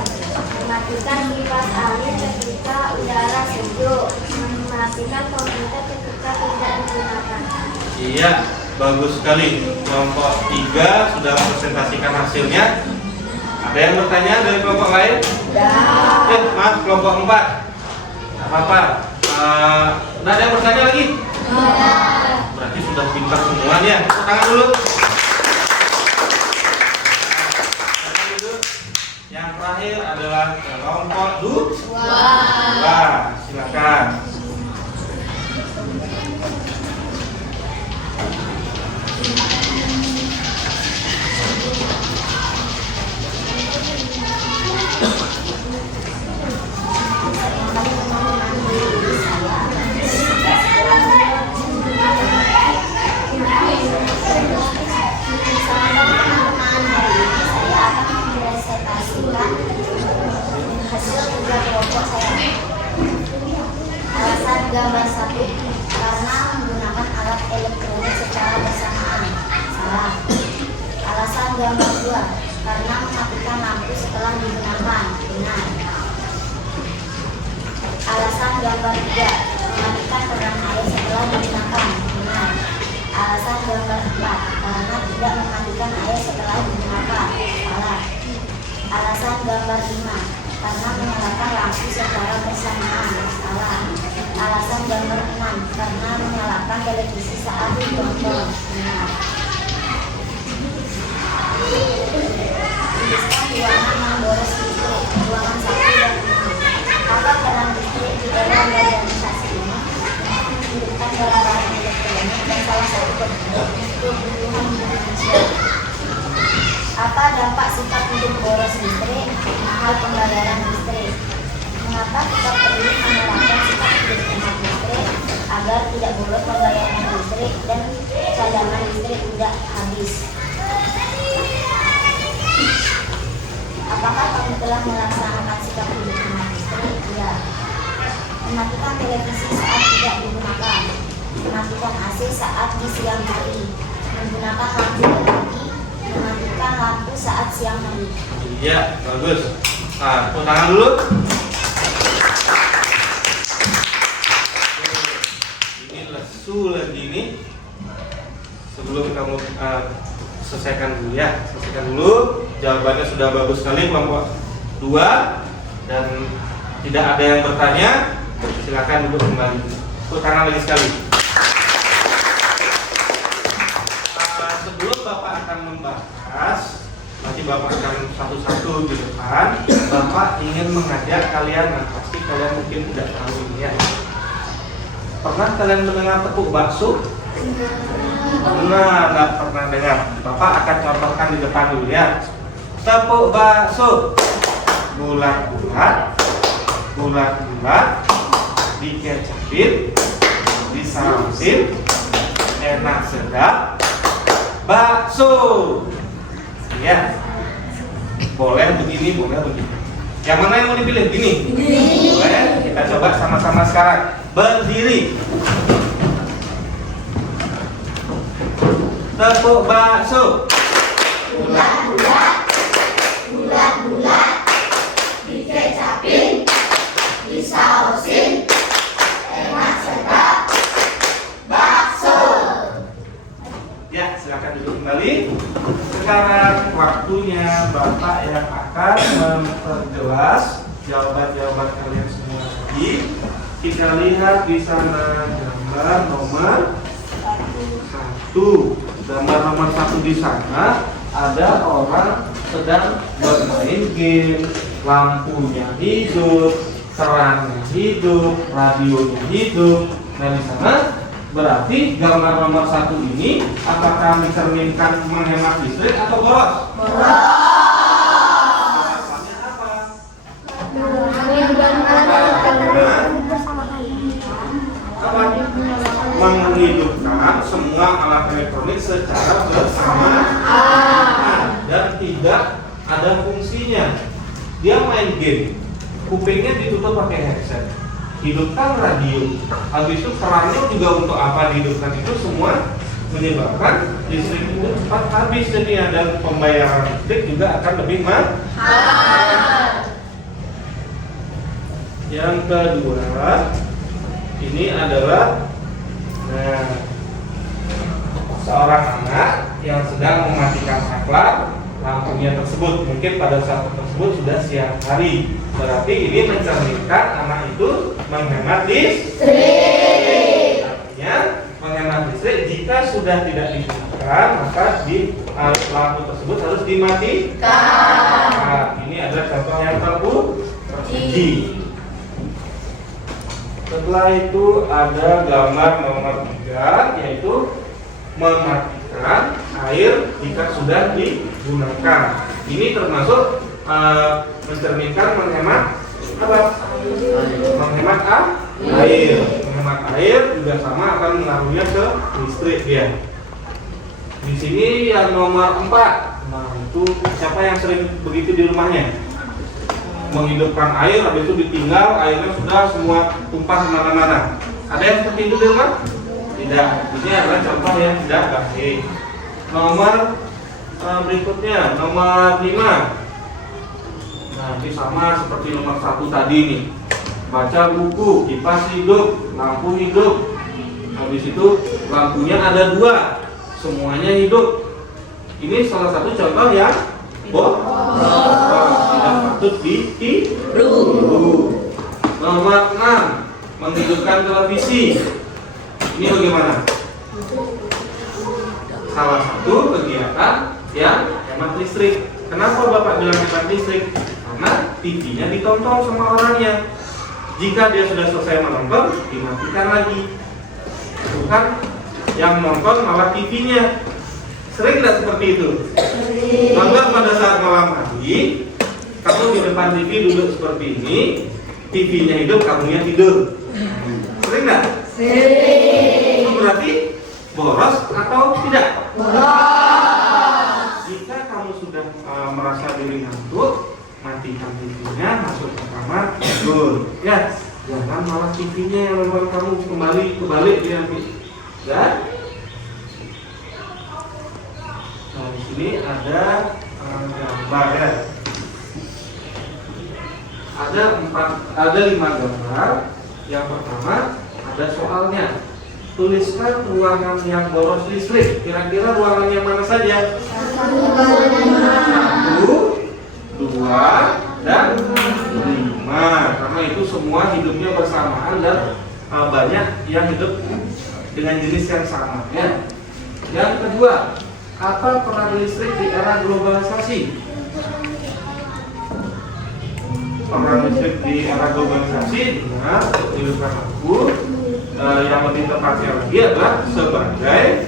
mematikan kipas angin ketika udara sejuk, mematikan komputer ketika tidak digunakan. Iya, bagus sekali. Kelompok 3 sudah presentasikan hasilnya. Ada yang bertanya dari kelompok lain? Maaf, kelompok 4. Tidak apa-apa. Tidak ada yang bertanya lagi? Berarti sudah pintar semuanya. Tepuk tangan dulu. Yang terakhir adalah kelompok 2. Silakan. Hasil kerja kelompok saya. Alasan gambar 1, karena menggunakan alat elektronik secara bersamaan. Salah. Alasan gambar 2, karena mematikan lampu setelah digunakan. Benar. Alasan gambar 3, mematikan keran air setelah digunakan. Benar. Alasan gambar 4, karena tidak mematikan air setelah digunakan. Salah. Alasan gambar 5, karena menyalakan lampu secara bersamaan. Salah. Alasan gambar 6, karena menyalakan televisi saat ditonton. Benar. Tuliskan ruangan memboros listrik, ruangan 1 dan 5. Apa peran listrik di dalam organisasi ini? Menghidupkan barang-barang elektronik dan salah satu kebutuhan manusia. Apa dampak sikap hidup boros listrik? Mahal pembayaran listrik. Mengapa kita perlu menerapkan sikap hidup hemat listrik agar tidak boros pembayaran listrik dan cadangan listrik tidak habis? Apakah kamu telah melaksanakan sikap hidup hemat listrik? Ya. Mematikan televisi saat tidak digunakan. Mematikan AC saat di siang hari. Menggunakan lampu pagi. Mematikan lampu saat siang hari. Iya, bagus. Nah, tepuk tangan dulu. Ini lesu lagi nih. Sebelum kamu selesaikan dulu ya. Selesaikan dulu. Jawabannya sudah bagus sekali kelompok 2 dan tidak ada yang bertanya. Silakan duduk kembali. Tepuk tangan lagi sekali. Sebelum Bapak akan membahas, nanti Bapak akan satu-satu di depan. Bapak ingin mengajak kalian, dan pasti kalian mungkin tidak tahu ini ya. Pernah kalian mendengar tepuk bakso? Nah, nggak pernah dengar. Bapak akan contohkan di depan dulu ya. Tepuk bakso, bulat-bulat, bulat-bulat, dikecapin, disausin, enak sedap, bakso. Ya, boleh begini, boleh begini. Yang mana yang mau dipilih? Gini. Boleh. Kita coba sama-sama sekarang. Berdiri. Tepuk bakso. Bulat-bulat, bulat-bulat, dikecapin, disausin, enak sedap, bakso. Ya, silakan duduk kembali. Sekarang waktunya Bapak yang akan memperjelas jawaban-jawaban kalian semua lagi. Kita lihat di sana gambar nomor 1. Gambar nomor 1 di sana ada orang sedang bermain game, lampunya hidup, kerannya hidup, radionya hidup. Nah di sana berarti gambar nomor 1 ini apakah mencerminkan menghemat listrik atau boros? Boros. Alasannya apa? Apa? Menghidupkan semua alat elektronik secara bersamaan dan tidak ada fungsinya. Dia main game, kupingnya di pakai headset. Hidupkan radio. Habis itu kerannya juga untuk apa dihidupkan, itu semua menyebabkan listrik itu cepat habis jadi dan pembayaran listrik juga akan lebih mahal. Yang kedua, ini adalah seorang anak yang sedang mematikan saklar lampunya tersebut. Mungkin pada saat tersebut sudah siang hari. Berarti ini mencerminkan anak itu menghemat listrik. Artinya menghemat listrik jika sudah tidak digunakan maka di lampu tersebut harus dimatikan. Nah, ini adalah contoh yang terpuji. Setelah itu ada gambar nomor 3, yaitu mematikan air jika sudah digunakan. Ini termasuk mencerminkan menghemat apa? Menghemat air. Menghemat air juga sama akan mengaruhnya ke listrik dia. Di sini yang nomor 4. Nah, itu siapa yang sering begitu di rumahnya? Menghidupkan air, habis itu ditinggal, airnya sudah semua tumpah kemana-mana. Ada yang seperti itu di rumah? Tidak. Ini adalah contoh yang tidak baik. Nomor berikutnya, nomor 5. Nah, ini sama seperti nomor 1 tadi nih. Baca buku, kipas hidup, lampu hidup. Habis itu lampunya ada 2, semuanya hidup. Ini salah satu contoh yang boros, tidak patut ditiru. Nomor 6, menghidupkan televisi. Ini bagaimana? Salah satu kegiatan yang hemat listrik. Kenapa Bapak bilang hemat listrik? Karena TV-nya ditonton sama orangnya. Jika dia sudah selesai menonton, dimatikan lagi. Bukan yang nonton malah TV-nya. Sering tidak seperti itu? Nonton pada saat malam hari, kamu di depan TV duduk seperti ini, TV-nya hidup, kamunya tidur. Sering nggak? Sering. Itu berarti boros atau tidak? Boros. Jika kamu sudah merasa diri ngantuk, matikan TV-nya, masuk ke kamar, tidur. Ya, jangan malah TV-nya yang membuat kamu kembali dia. Ya. Nah, di sini ada gambar ya. Ada 5 gambar. Yang pertama ada soalnya. Tuliskan ruangan yang boros listrik. Kira-kira ruangan yang mana saja? 1, 2, dan 5. Karena itu semua hidupnya bersamaan dan banyak yang hidup dengan jenis yang sama ya. Yang kedua, apa peran listrik di era globalisasi? Peran listrik di era globalisasi dengan menghidupkan lampu, yang lebih tepatnya lagi adalah sebagai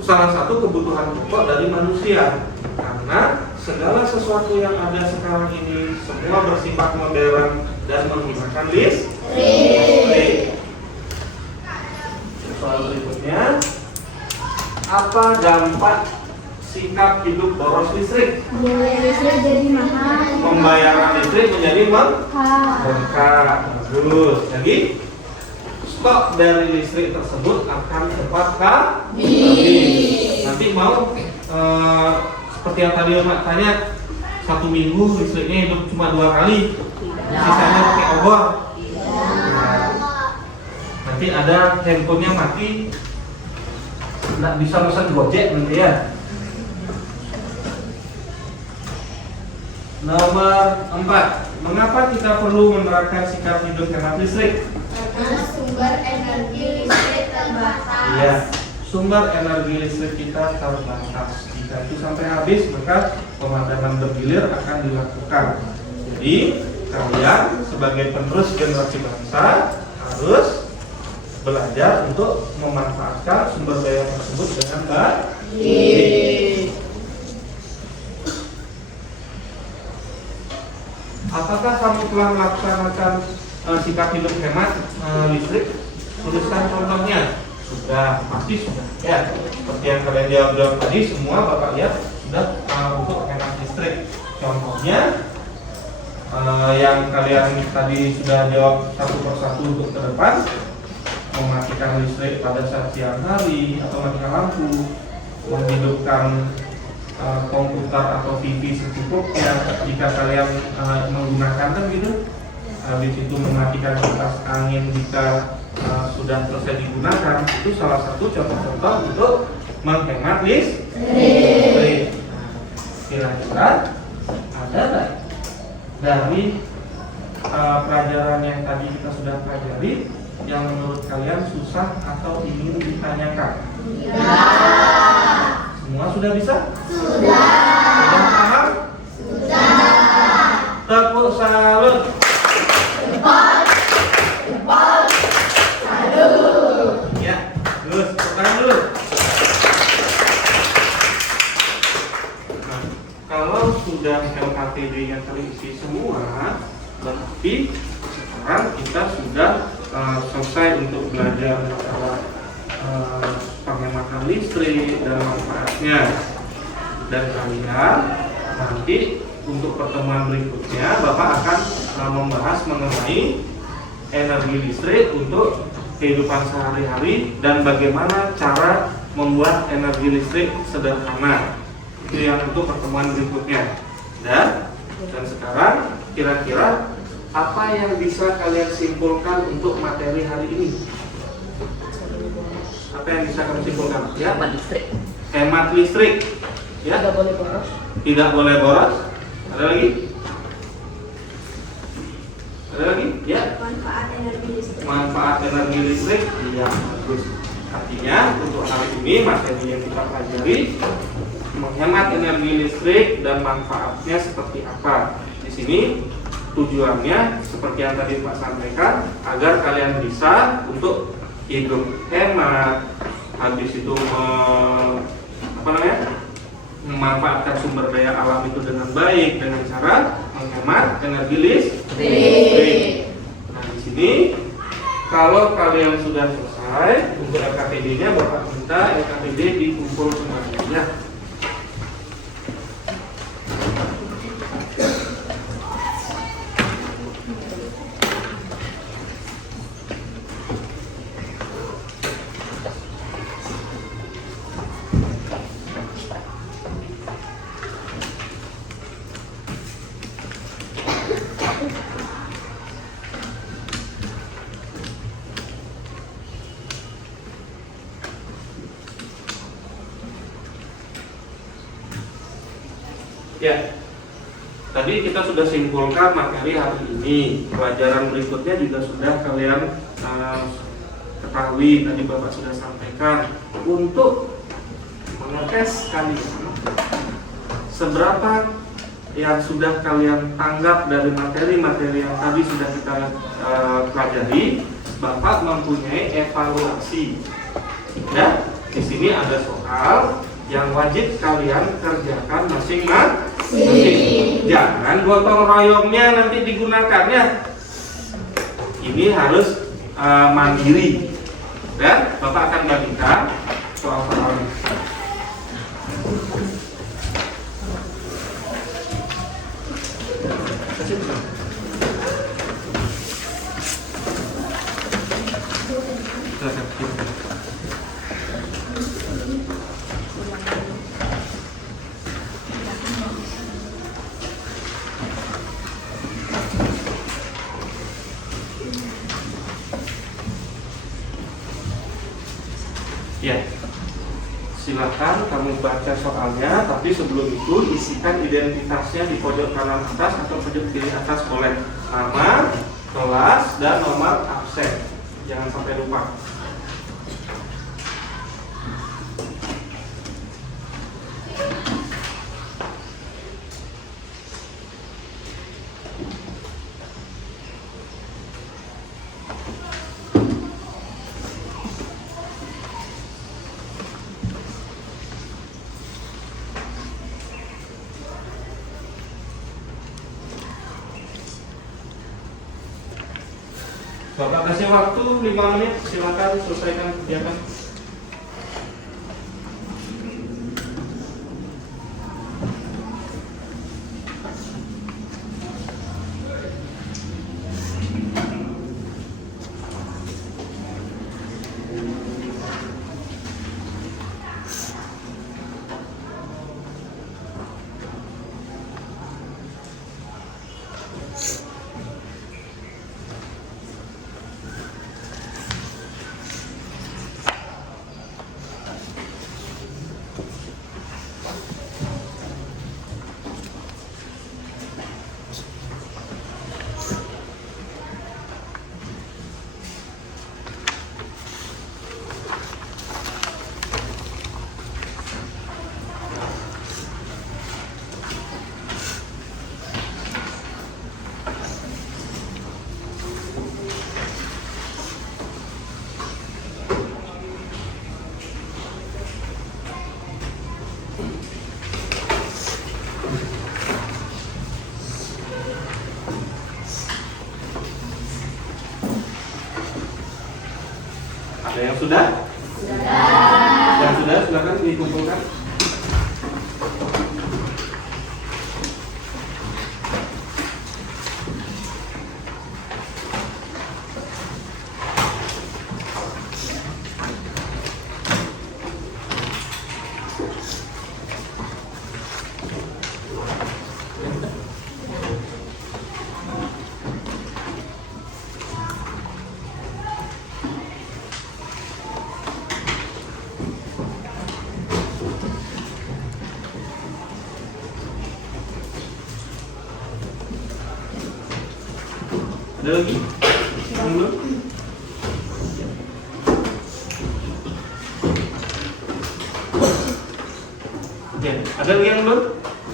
salah satu kebutuhan pokok dari manusia. Karena segala sesuatu yang ada sekarang ini semua bersifat modern dan menggunakan listrik. Soal berikutnya, apa dampak sikap hidup boros listrik? Listrik jadi mahal. Pembayaran listrik menjadi bengkak. Bagus. Jadi stok dari listrik tersebut akan cepat habis. Nanti mau seperti yang tadi Mak tanya, 1 minggu listriknya hidup cuma 2 kali, sisanya pakai obor. Nanti ada handphonenya mati, nggak bisa pesan Gojek nanti ya. Nomor 4, mengapa kita perlu menerapkan sikap hidup hemat listrik? Karena sumber energi listrik terbatas. Iya, sumber energi listrik kita terbatas. Jika itu sampai habis, maka pemadaman bergilir akan dilakukan. Jadi, kalian sebagai penerus generasi bangsa harus belajar untuk memanfaatkan sumber daya tersebut dengan baik. Apakah kamu telah melaksanakan sikap hidup hemat listrik? Tuliskan contohnya. Sudah, pasti sudah. Ya, seperti yang kalian jawab tadi, semua Bapak lihat sudah untuk hemat listrik. Contohnya, yang kalian tadi sudah jawab satu persatu untuk ke depan, mematikan listrik pada saat siang hari atau matikan lampu, menghidupkan komputer atau TV secukupnya jika kalian menggunakan kan gitu. Habis itu mematikan kipas angin jika sudah selesai digunakan. Itu salah satu contoh-contoh untuk menghemat listrik. Kira-kira ada nggak dari pelajaran yang tadi kita sudah pelajari yang menurut kalian susah atau ingin ditanyakan? Semua sudah bisa? Sudah paham? Sudah. Tepuk salut. Salut. Ya, terus pertanyaan dulu. Nah, kalau sudah LKTD-nya terisi semua, berarti sekarang kita sudah selesai untuk belajar penghematan listrik dan manfaatnya. Dan kalian nanti untuk pertemuan berikutnya Bapak akan membahas mengenai energi listrik untuk kehidupan sehari-hari dan bagaimana cara membuat energi listrik sederhana. Itu yang untuk pertemuan berikutnya. Dan sekarang kira-kira apa yang bisa kalian simpulkan untuk materi hari ini? Apa yang bisa kalian simpulkan? Ya? Hemat listrik. Hemat listrik. Ya? Tidak boleh boros. Tidak boleh boros. Ada lagi? Ada lagi? Ya? Manfaat energi listrik. Manfaat energi listrik. Iya, bagus. Artinya untuk hari ini materi yang kita pelajari menghemat energi listrik dan manfaatnya seperti apa. Di sini tujuannya seperti yang tadi Pak sampaikan agar kalian bisa untuk hidup hemat, habis itu memanfaatkan sumber daya alam itu dengan baik dengan cara menghemat energi listrik. Nah di sini kalau kalian sudah selesai untuk LKPD-nya, Bapak minta LKPD dikumpul semuanya. Ya, tadi kita sudah simpulkan materi hari ini. Pelajaran berikutnya juga sudah kalian ketahui, tadi Bapak sudah sampaikan. Untuk mengetes kalian seberapa yang sudah kalian tanggap dari materi-materi yang tadi sudah kita pelajari, Bapak mempunyai evaluasi. Ya, di sini ada soal yang wajib kalian kerjakan masing-masing. Jangan gotong royongnya nanti digunakannya. Ini harus mandiri. Dan Bapak akan bagikan soal-soalnya. Ya, silakan kamu baca soalnya, tapi sebelum itu isikan identitasnya di pojok kanan atas atau pojok kiri atas boleh. Nama, kelas, dan nomor absen. Jangan sampai lupa. Bapak kasih waktu 5 menit, silakan selesaikan kegiatan. Ada yang sudah? Yang sudah, silakan dikumpulkan. Ada lagi? Yang belum? Oke, ada lagi yang belum?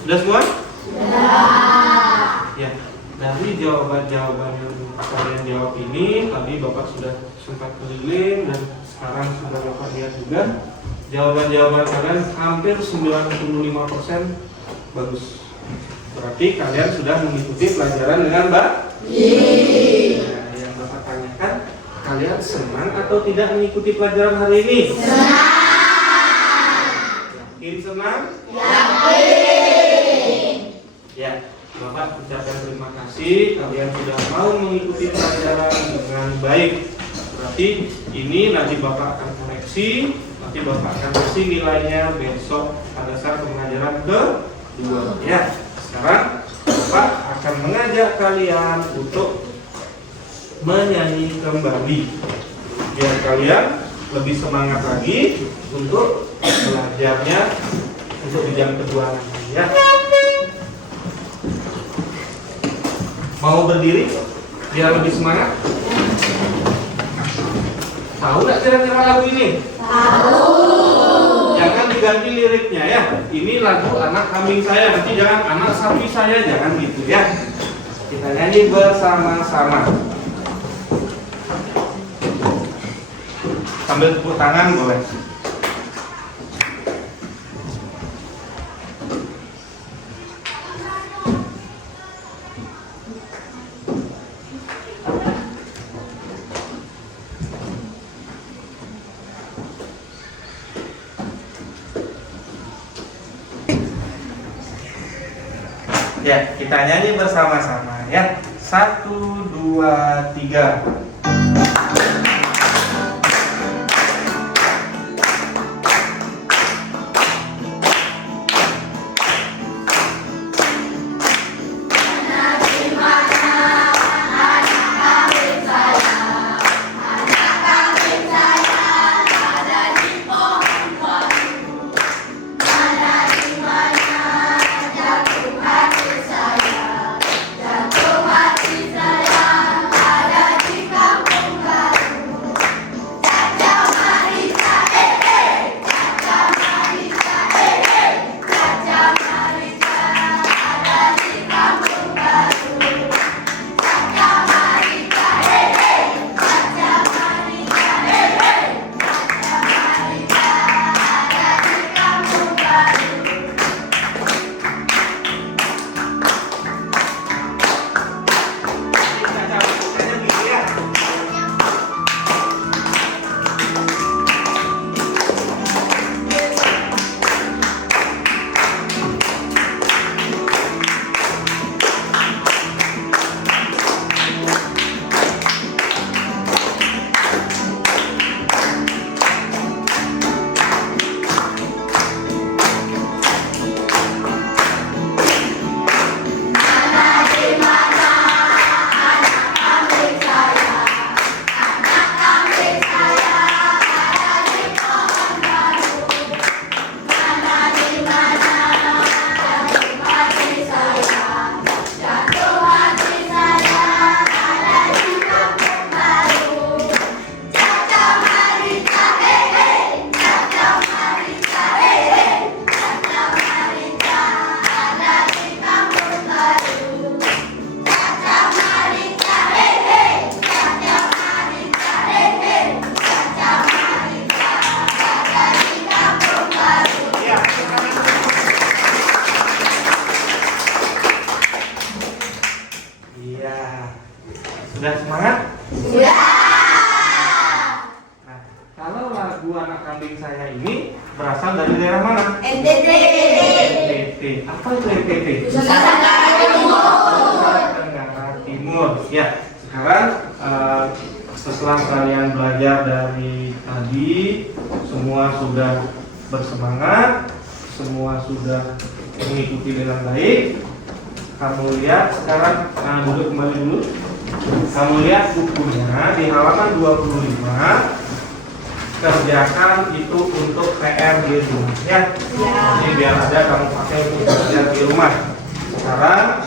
Sudah semua? Sudah. Ya, dari jawaban-jawaban yang kalian jawab ini, tadi Bapak sudah sempat keliling dan sekarang sudah Bapak lihat juga. Jawaban-jawaban kalian hampir 95% bagus. Berarti kalian sudah mengikuti pelajaran dengan baik. Nah, yang Bapak tanyakan, kalian senang atau tidak mengikuti pelajaran hari ini? Senang. Yakin senang? Yakin. Ya, Bapak ucapkan terima kasih kalian sudah mau mengikuti pelajaran dengan baik. Berarti ini nanti Bapak akan koreksi, nanti Bapak akan kasih nilainya besok pada saat pembelajaran kedua. Ya, sekarang Bapak akan mengajak kalian untuk menyanyi kembali biar kalian lebih semangat lagi untuk belajarnya untuk di jam kedua nanti ya. Mau berdiri biar lebih semangat? Tahu nggak kira-kira lagu ini? Tahu. Jangan diganti liriknya ya. Ini lagu anak kambing saya, nanti jangan anak sapi saya, jangan gitu ya. Kita nyanyi bersama-sama. Sambil tepuk tangan boleh. Ya, kita nyanyi bersama-sama ya. 1, 2, 3. kambing saya ini berasal dari daerah mana? NTT. NTT. Apa itu NTT? Nusa Tenggara Timur. Nusa Tenggara Timur. Ya, sekarang setelah kalian belajar dari tadi, semua sudah bersemangat, semua sudah mengikuti dengan baik. Kamu lihat sekarang, duduk kembali dulu. Kamu lihat bukunya di halaman 25. Kerjakan itu untuk PR di rumah, ya. Ini biar ada kamu pakai untuk kerja di rumah. Sekarang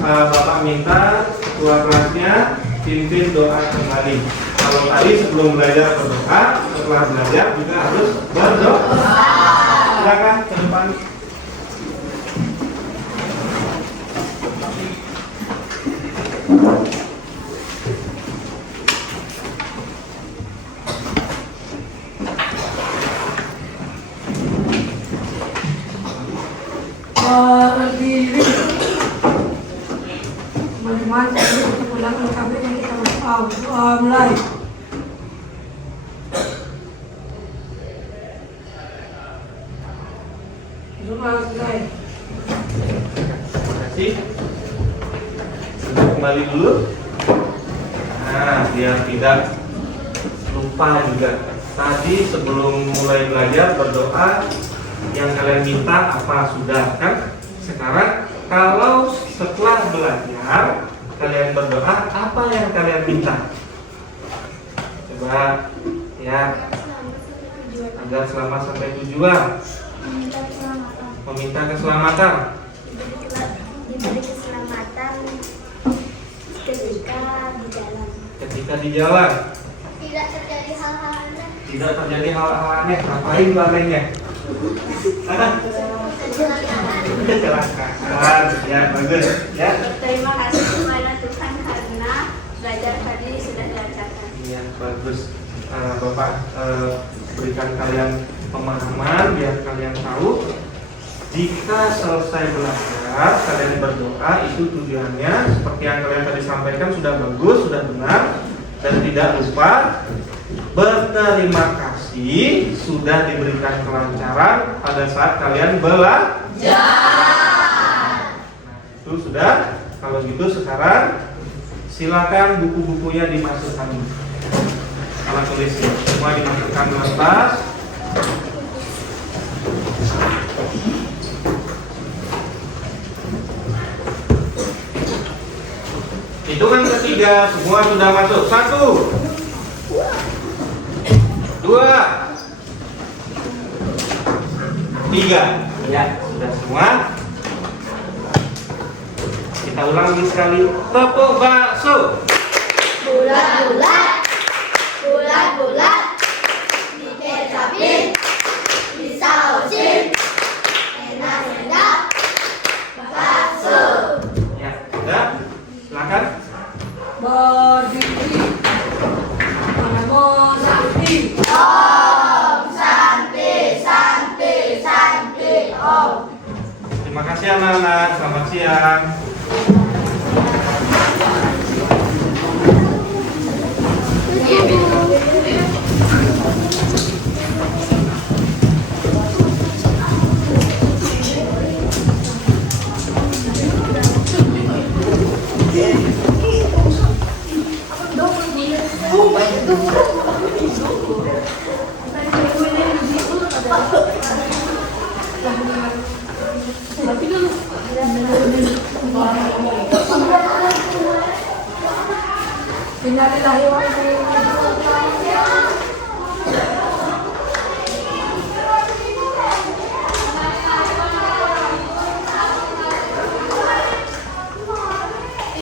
Bapak minta ketua kelasnya pimpin doa kembali. Kalau tadi sebelum belajar berdoa, setelah belajar juga harus berdoa. Silakan ke depan. Berdiri teman-teman, kita ulangkan kami yang kita berdoa mulai. Doa selesai. Terima kasih. Kembali dulu. Nah, biar tidak lupa juga. Tadi sebelum mulai belajar berdoa, yang kalian minta apa sudah kan? Sekarang kalau setelah belajar kalian berdoa, apa yang kalian minta? Coba ya, agar selamat sampai tujuan. Meminta keselamatan. Diberi keselamatan ketika di jalan. Ketika di jalan. Tidak terjadi hal-hal aneh. Tidak terjadi hal-hal aneh. Ngapain itu anehnya? Kecelakaan. Ya, bagus. Ya. Terima kasih kepada Tuhan karena belajar tadi sudah dilancarkan. Iya, bagus. Bapak berikan kalian pemahaman biar kalian tahu. Jika selesai belajar, kalian berdoa, itu tujuannya seperti yang kalian tadi sampaikan sudah bagus, sudah benar, dan tidak lupa berterima kasih sudah diberikan kelancaran pada saat kalian belajar. Nah, itu sudah. Kalau gitu sekarang silakan buku-bukunya dimasukkan. Alat tulis semua dimasukkan ke tas. Hitungan ketiga, semua sudah masuk. 1, 2, 3. Ya, sudah semua. Kita ulang lagi sekali. Tepuk bakso. Bulat-bulat, bulat-bulat, dikecapin, disausin, enak-enak, bakso. Ya, sudah. Silakan. Berdiri. Namo Santi. Om Santi, Santi, Santi, Om. Terima kasih anak-anak. Selamat siang. Innalillahi wa inna ilaihi raji'un.